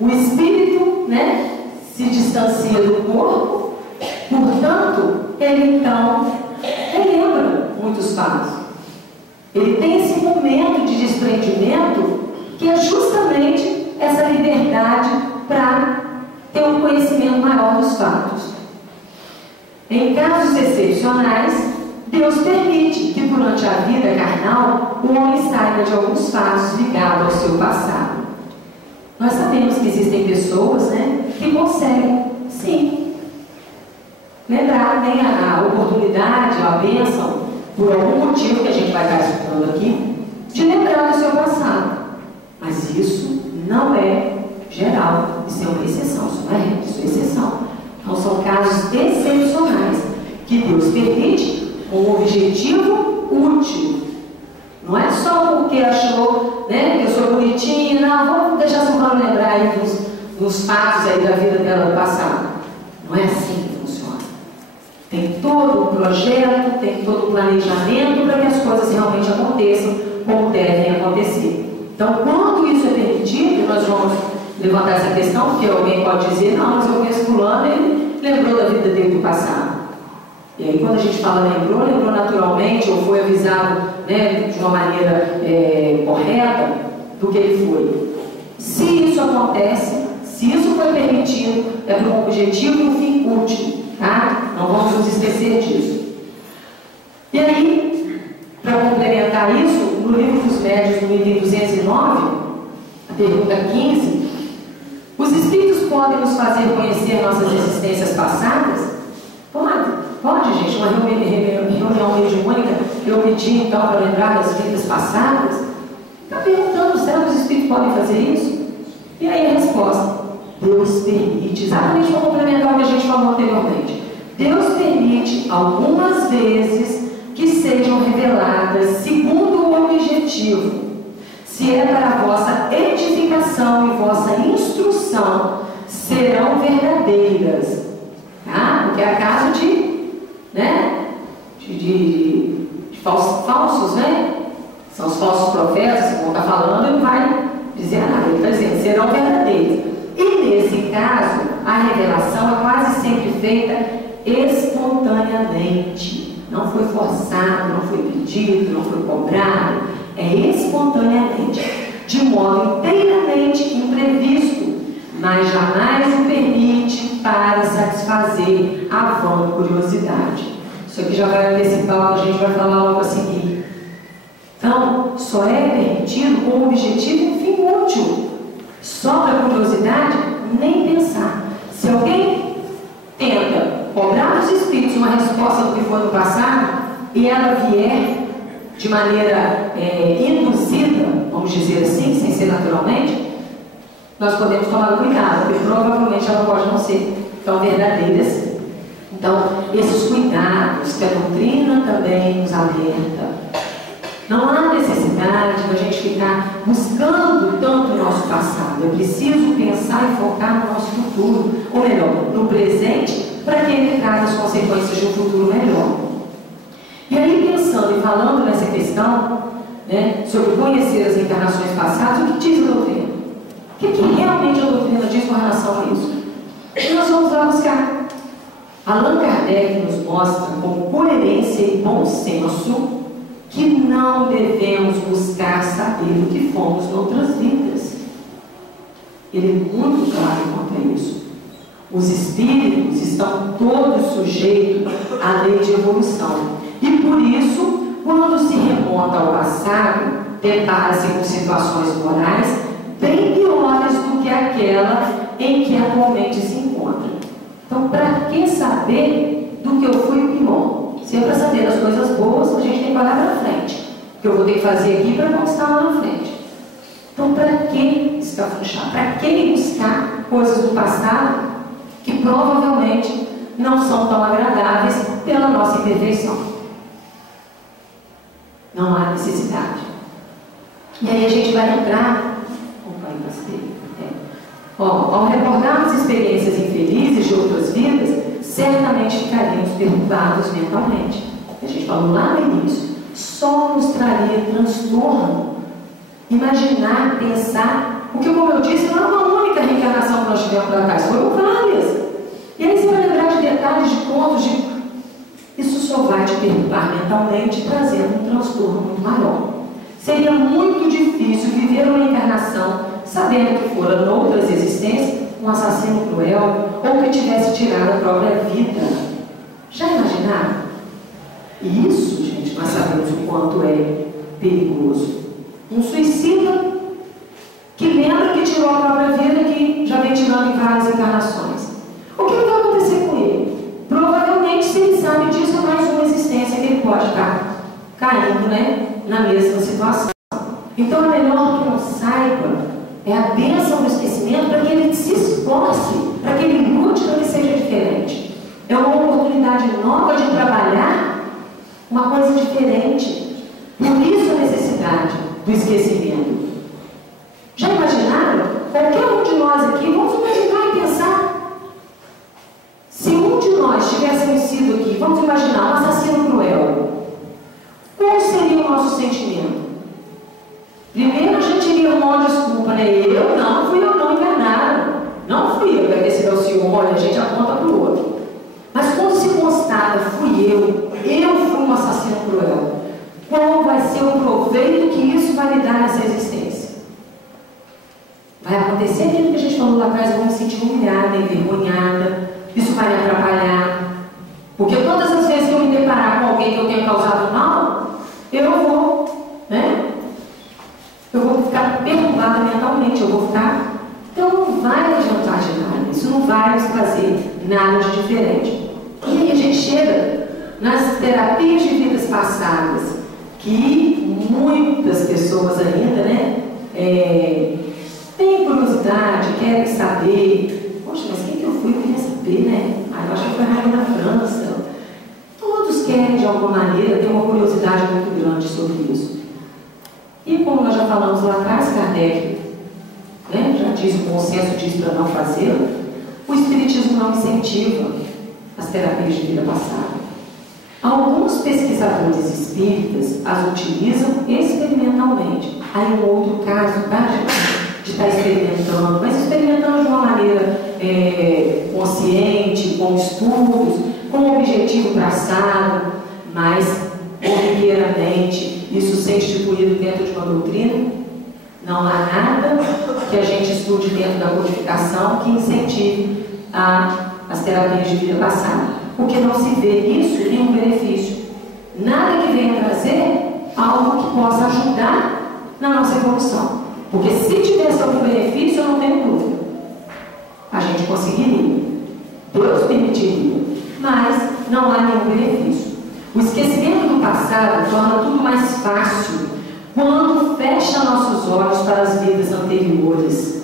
o espírito, né, se distancia do corpo, portanto, ele então relembra muitos fatos. Ele tem esse momento de desprendimento que é justamente essa liberdade para ter um conhecimento maior dos fatos. Em casos excepcionais, Deus permite que durante a vida carnal o homem saiba de alguns fatos ligados ao seu passado. Nós sabemos que existem pessoas, né, que conseguem, sim, lembrar, tem a oportunidade, a bênção, por algum motivo que a gente vai estar estudando aqui, de lembrar do seu passado. Mas isso não é geral, isso é uma exceção, isso não é regra, isso é exceção. Então são casos excepcionais que Deus permite com um objetivo útil. Não é só porque achou, né, que eu sou bonitinha, não, vamos deixar essa mulher lembrar aí dos fatos aí da vida dela do passado. Não é assim que funciona. Tem todo um projeto, tem todo um planejamento para que as coisas realmente aconteçam como devem acontecer. Então, quando isso é permitido, nós vamos levantar essa questão, porque alguém pode dizer, não, mas eu conheço fulano, ele lembrou da vida dele do passado. E aí, quando a gente fala lembrou naturalmente, ou foi avisado, né, de uma maneira correta do que ele foi. Se isso acontece, se isso foi permitido, é por um objetivo e um fim útil, tá? Não vamos nos esquecer disso. E aí, para complementar isso, no livro dos médiuns, no item 209, a pergunta 15, os espíritos podem nos fazer conhecer nossas existências passadas? Pode, gente, uma reunião mediúnica, eu pedi então para lembrar das vidas passadas. Está perguntando, será que os espíritos podem fazer isso? E aí a resposta, Deus permite, exatamente para complementar o que a gente falou anteriormente. Deus permite algumas vezes que sejam reveladas segundo o objetivo. Se é para a vossa edificação e vossa instrução, serão verdadeiras. Tá? Porque é caso de falsos, né? São os falsos profetas, como está falando, ele não vai dizer nada, ele está dizendo, serão verdadeiros. E nesse caso, a revelação é quase sempre feita espontaneamente. Não foi forçado, não foi pedido, não foi cobrado, é espontaneamente, de modo inteiramente imprevisto, mas jamais o permite para satisfazer a vã curiosidade. Isso aqui já vai antecipar o que a gente vai falar logo a seguir. Então, só é permitido com um objetivo e um fim útil. Só para curiosidade, nem pensar. Se alguém tenta cobrar dos espíritos uma resposta do que foi no passado, e ela vier de maneira induzida, vamos dizer assim, sem ser naturalmente, nós podemos tomar cuidado, porque provavelmente ela pode não ser tão verdadeira assim. Então, esses cuidados que a doutrina também nos alerta. Não há necessidade da gente ficar buscando tanto o nosso passado. É preciso pensar e focar no nosso futuro, ou melhor, no presente, para que ele traga as consequências de um futuro melhor. E aí, pensando e foi falando nessa questão, né, sobre conhecer as encarnações passadas, o que diz a doutrina? O que realmente a doutrina diz com relação a isso? E nós vamos lá buscar. Allan Kardec nos mostra com coerência e bom senso que não devemos buscar saber o que fomos noutras vidas. Ele é muito claro quanto a isso. Os espíritos estão todos sujeitos à lei de evolução. E por isso, quando se remonta ao passado, depara-se com situações morais bem piores do que aquela em que atualmente se encontra. Então, para que saber do que eu fui o pior? Se é para saber das coisas boas, a gente tem que olhar para frente. O que eu vou ter que fazer aqui para conquistar lá na frente. Então, para que escafunchar? Para que buscar coisas do passado que provavelmente não são tão agradáveis pela nossa imperfeição? Não há necessidade. E aí a gente vai entrar. Opa, aí gastei. Ao recordarmos experiências infelizes de outras vidas, certamente ficaríamos perturbados mentalmente. A gente falou lá no início. Só nos traria transtorno imaginar, pensar, porque como eu disse, não é uma única reencarnação que nós tivemos para trás, foram várias. E aí você vai lembrar de detalhes, de pontos, isso só vai te perturbar mentalmente, trazendo um transtorno muito maior. Seria muito difícil viver uma encarnação sabendo que fora noutras existências um assassino cruel ou que tivesse tirado a própria vida. Já imaginaram? E isso, gente, nós sabemos o quanto é perigoso. Um suicida que lembra que tirou a própria vida, que já vem tirando em várias encarnações. O que vai acontecer com ele? Provavelmente, se ele sabe disso, é mais uma existência que ele pode estar caindo, né, na mesma situação. Então, é melhor que não saiba, é a bênção do esquecimento para que ele se esforce, para que ele lute para que seja diferente. É uma oportunidade nova de trabalhar uma coisa diferente. Por isso a necessidade do esquecimento. Já imaginaram? Qualquer um de nós aqui, vamos imaginar e pensar. Se um de nós tivéssemos sido aqui, vamos imaginar, um assassino cruel, qual seria o nosso sentimento? Primeiro a gente iria arrumar uma desculpa, né? Fui eu não enganaram. Não fui eu, vai ter sido o senhor, olha, a gente aponta para o outro. Mas quando se constata, fui eu fui um assassino cruel, qual vai ser o proveito que isso vai lhe dar nessa existência? Vai acontecer aquilo que a gente falou lá atrás, eu vou me sentir humilhada, envergonhada, isso vai me atrapalhar. Porque todas as vezes que eu me deparar com alguém que eu tenha causado mal, eu vou, né? Eu vou ficar perturbada mentalmente, eu vou ficar. Então não vai adiantar de nada, isso não vai nos fazer nada de diferente. E aí a gente chega nas terapias de vidas passadas, que muitas pessoas ainda, né, têm curiosidade, querem saber. Poxa, mas quem que eu fui? Eu queria saber, né? Eu acho que foi a rainha da França. Todos querem, de alguma maneira, ter uma curiosidade muito grande sobre isso. E como nós já falamos lá atrás, Kardec, né, já diz, o consenso diz para não fazê-lo, o Espiritismo não incentiva as terapias de vida passada. Alguns pesquisadores espíritas as utilizam experimentalmente. Aí um outro caso, tá, de estar experimentando, mas experimentando de uma maneira consciente, com estudos, com um objetivo traçado, mas corriqueiramente, isso ser instituído dentro de uma doutrina. Não há nada que a gente estude dentro da codificação que incentive as terapias de vida passada, porque não se vê isso nenhum benefício. Nada que venha trazer algo que possa ajudar na nossa evolução. Porque se tivesse algum benefício, eu não tenho dúvida, a gente conseguiria, Deus permitiria, mas não há nenhum benefício. O esquecimento do passado torna tudo mais fácil quando fecha nossos olhos para as vidas anteriores.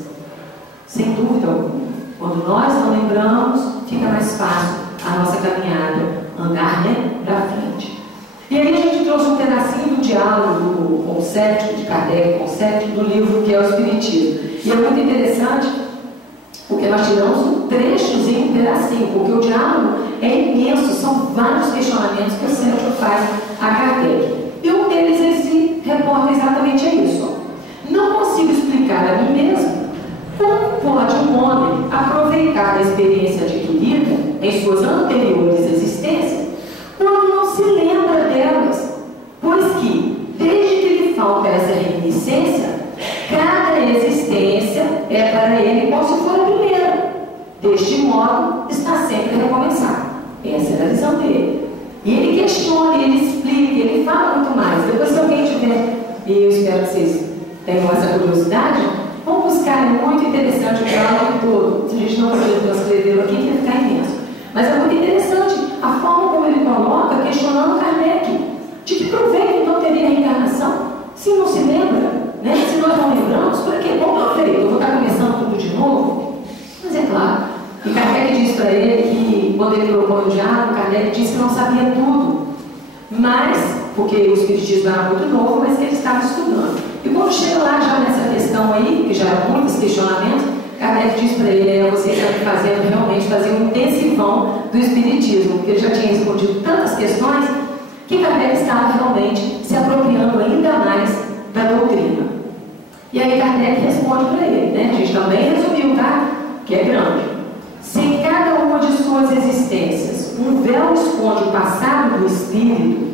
Sem dúvida alguma. Quando nós não lembramos, fica mais fácil a nossa caminhada, andar, né, para frente. E aí a gente trouxe um pedacinho do diálogo do conceito de Kardec, conceito do livro que é o Espiritismo. E é muito interessante, porque nós tiramos um trechozinho, um pedacinho, porque o diálogo é imenso, são vários questionamentos que o centro faz a Kardec. reporta exatamente a isso. Não consigo explicar a mim mesmo como pode um homem aproveitar a experiência adquirida em suas anteriores existências quando não se lembra delas, pois que, desde que lhe falta essa reminiscência, cada existência é para ele como se for a primeira. Deste modo, está sempre a recomeçar. Essa era a visão dele. E ele questiona, ele explica, ele fala muito mais. Depois, se alguém tiver, e eu espero que vocês tenham essa curiosidade, vão buscar, é muito interessante o diálogo todo. Se a gente não poder transcrever aqui, vai ficar imenso. Mas é muito interessante a forma como ele coloca, questionando Kardec, de que proveito não teria reencarnação, se não se lembra, né? Se nós não lembramos, para que bom proveito? Eu vou estar começando tudo de novo? Mas é claro. E Kardec diz para ele que, quando ele propõe o diálogo, Kardec diz que não sabia tudo, mas, porque o Espiritismo era muito novo, mas que ele estava estudando. E quando chega lá já nessa questão aí, que já eram muitos questionamentos, Kardec diz para ele, você está me fazendo realmente fazer um intensivão do Espiritismo, porque ele já tinha respondido tantas questões, que Kardec estava realmente se apropriando ainda mais da doutrina. E aí Kardec responde para ele, né? A gente também resumiu, tá? Que é grande. Se em cada uma de suas existências um véu esconde o passado do espírito,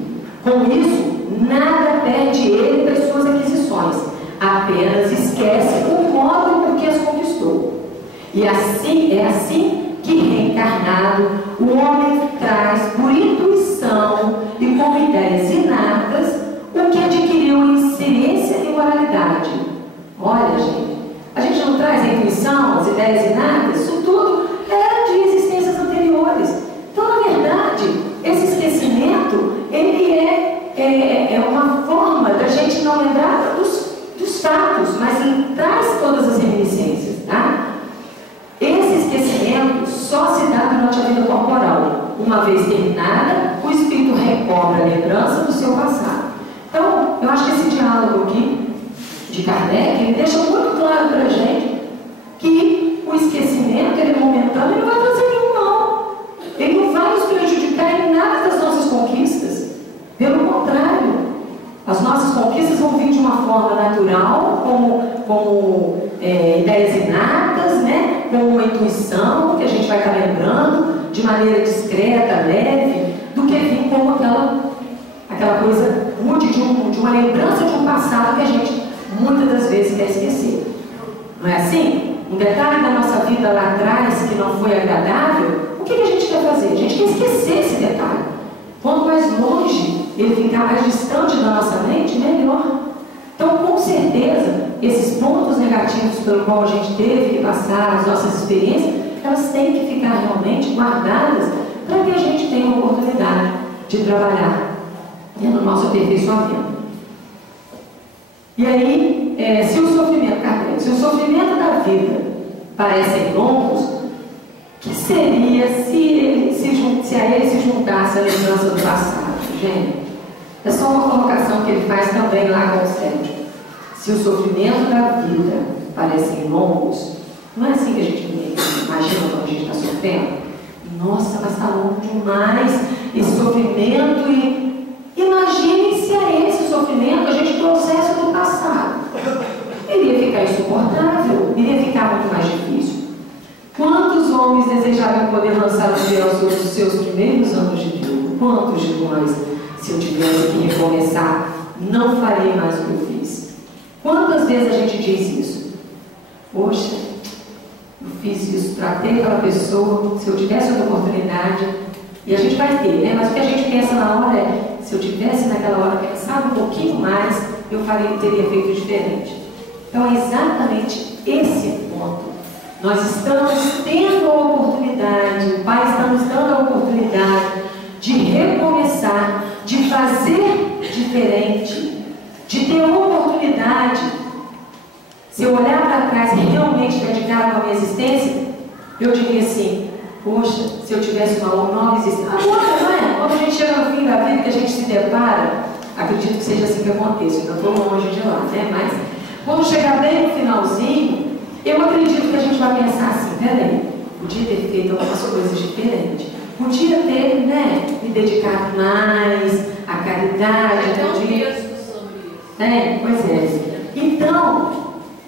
com isso nada perde ele das suas aquisições, apenas esquece o modo por que as conquistou. E assim é assim que, reencarnado, o homem traz por intuição e com ideias inatas o que adquiriu em ciência e moralidade. Olha, gente, a gente não traz a intuição, as ideias inatas, isso tudo era de existências anteriores. Então, na verdade, esse esquecimento, ele é uma forma da gente não lembrar dos fatos, mas ele traz todas as reminiscências, tá? Esse esquecimento só se dá durante a vida corporal. Uma vez terminada, o espírito recobra a lembrança do seu passado. Então, eu acho que esse diálogo aqui de Kardec, ele deixa muito claro para a gente que o esquecimento, ele é momentâneo, ele não vai trazer nenhum mal. Ele não vai nos prejudicar em nada das nossas conquistas. Pelo contrário, as nossas conquistas vão vir de uma forma natural, como ideias inatas, né? Com uma intuição que a gente vai estar lembrando de maneira discreta, leve, do que vir como aquela coisa rude de uma lembrança de um passado que a gente muitas das vezes quer esquecer. Não é assim? Um detalhe da nossa vida lá atrás que não foi agradável, o que a gente quer fazer? A gente quer esquecer esse detalhe. Quanto mais longe ele ficar, mais distante da nossa mente, melhor. Então, com certeza, esses pontos negativos pelo qual a gente teve que passar, as nossas experiências, elas têm que ficar realmente guardadas para que a gente tenha a oportunidade de trabalhar no nosso aperfeiçoamento. E aí, se o sofrimento da vida parecem longos, que seria se a ele se juntasse a lembrança do passado? Gente, é só uma colocação que ele faz também lá com o Sérgio. Se o sofrimento da vida parecem longos, não é assim que a gente imagina quando a gente está sofrendo? Nossa, mas está longo demais esse sofrimento. E imagine se a esse sofrimento a gente trouxesse do passado. Iria ficar insuportável, iria ficar muito mais difícil. Quantos homens desejariam poder lançar o véu sobre os seus primeiros anos de vida? Quantos de nós, se eu tivesse que recomeçar, não faria mais o que eu fiz? Quantas vezes a gente diz isso? Poxa, eu fiz isso para ter aquela pessoa, se eu tivesse outra oportunidade, e a gente vai ter, né? Mas o que a gente pensa na hora é, se eu tivesse naquela hora pensado um pouquinho mais, eu teria feito diferente. Então é exatamente esse ponto. Nós estamos tendo a oportunidade, o Pai está nos dando a oportunidade de recomeçar, de fazer diferente, de ter uma oportunidade. Se eu olhar para trás e realmente dedicar a minha existência, eu diria assim, poxa, se eu tivesse uma nova existência. Agora, não é? Quando a gente chega no fim da vida, que a gente se depara, acredito que seja assim que aconteça, eu estou longe de lá, né? Mas quando chegar bem no finalzinho, eu acredito que a gente vai pensar assim, peraí, podia ter feito algumas coisas diferentes, podia ter, né, me dedicado mais à caridade, tem um texto sobre isso. Pois é. Então,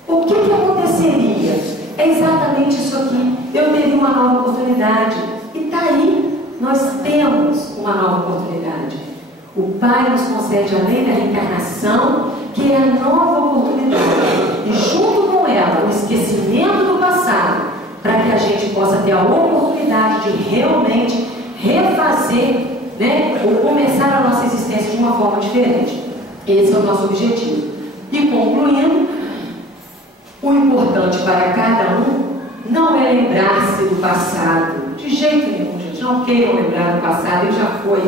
o que aconteceria? É exatamente isso aqui. Eu teria uma nova oportunidade. E está aí, nós temos uma nova oportunidade. O Pai nos concede a lei da reencarnação, que é a nova oportunidade. E junto com ela, o esquecimento do passado, para que a gente possa ter a oportunidade de realmente refazer, ou começar a nossa existência de uma forma diferente. Esse é o nosso objetivo. E concluindo, o importante para cada um não é lembrar-se do passado, de jeito nenhum, gente. Não queiram lembrar do passado, ele já foi.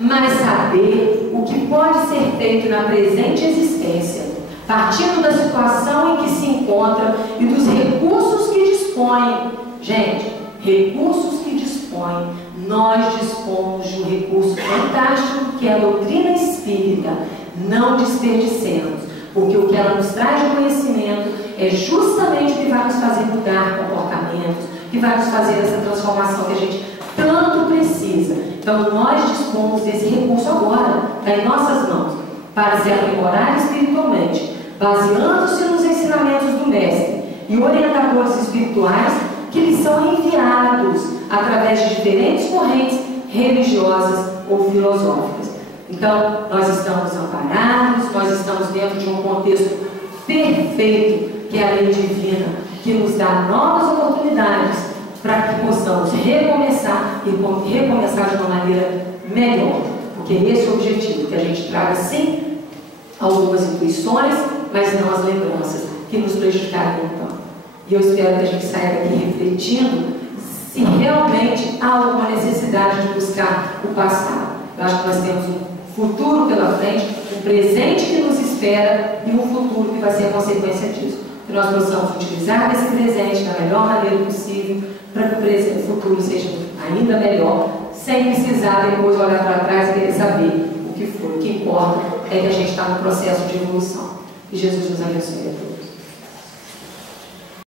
Mas saber o que pode ser feito na presente existência, partindo da situação em que se encontra e dos recursos que dispõe. Gente, recursos que dispõe. Nós dispomos de um recurso fantástico que é a doutrina espírita. Não desperdicemos, porque o que ela nos traz de conhecimento é justamente o que vai nos fazer mudar comportamentos, que vai nos fazer essa transformação que a gente tanto precisa. Então nós dispomos desse recurso agora, está em nossas mãos, para se aprimorar espiritualmente, baseando-se nos ensinamentos do Mestre e orientadores espirituais que lhes são enviados através de diferentes correntes religiosas ou filosóficas. Então, nós estamos amparados, nós estamos dentro de um contexto perfeito, que é a lei divina, que nos dá novas oportunidades para que possamos recomeçar e recomeçar de uma maneira melhor. Porque esse é o objetivo, que a gente traga sim algumas intuições, mas não as lembranças que nos prejudicaram tanto. E eu espero que a gente saia daqui refletindo se realmente há alguma necessidade de buscar o passado. Eu acho que nós temos um futuro pela frente, um presente que nos espera e um futuro que vai ser a consequência disso. Que nós possamos utilizar esse presente da melhor maneira possível para que o futuro seja ainda melhor, sem precisar depois olhar para trás e querer saber o que foi. O que importa é que a gente está no processo de evolução. Que Jesus nos abençoe a todos.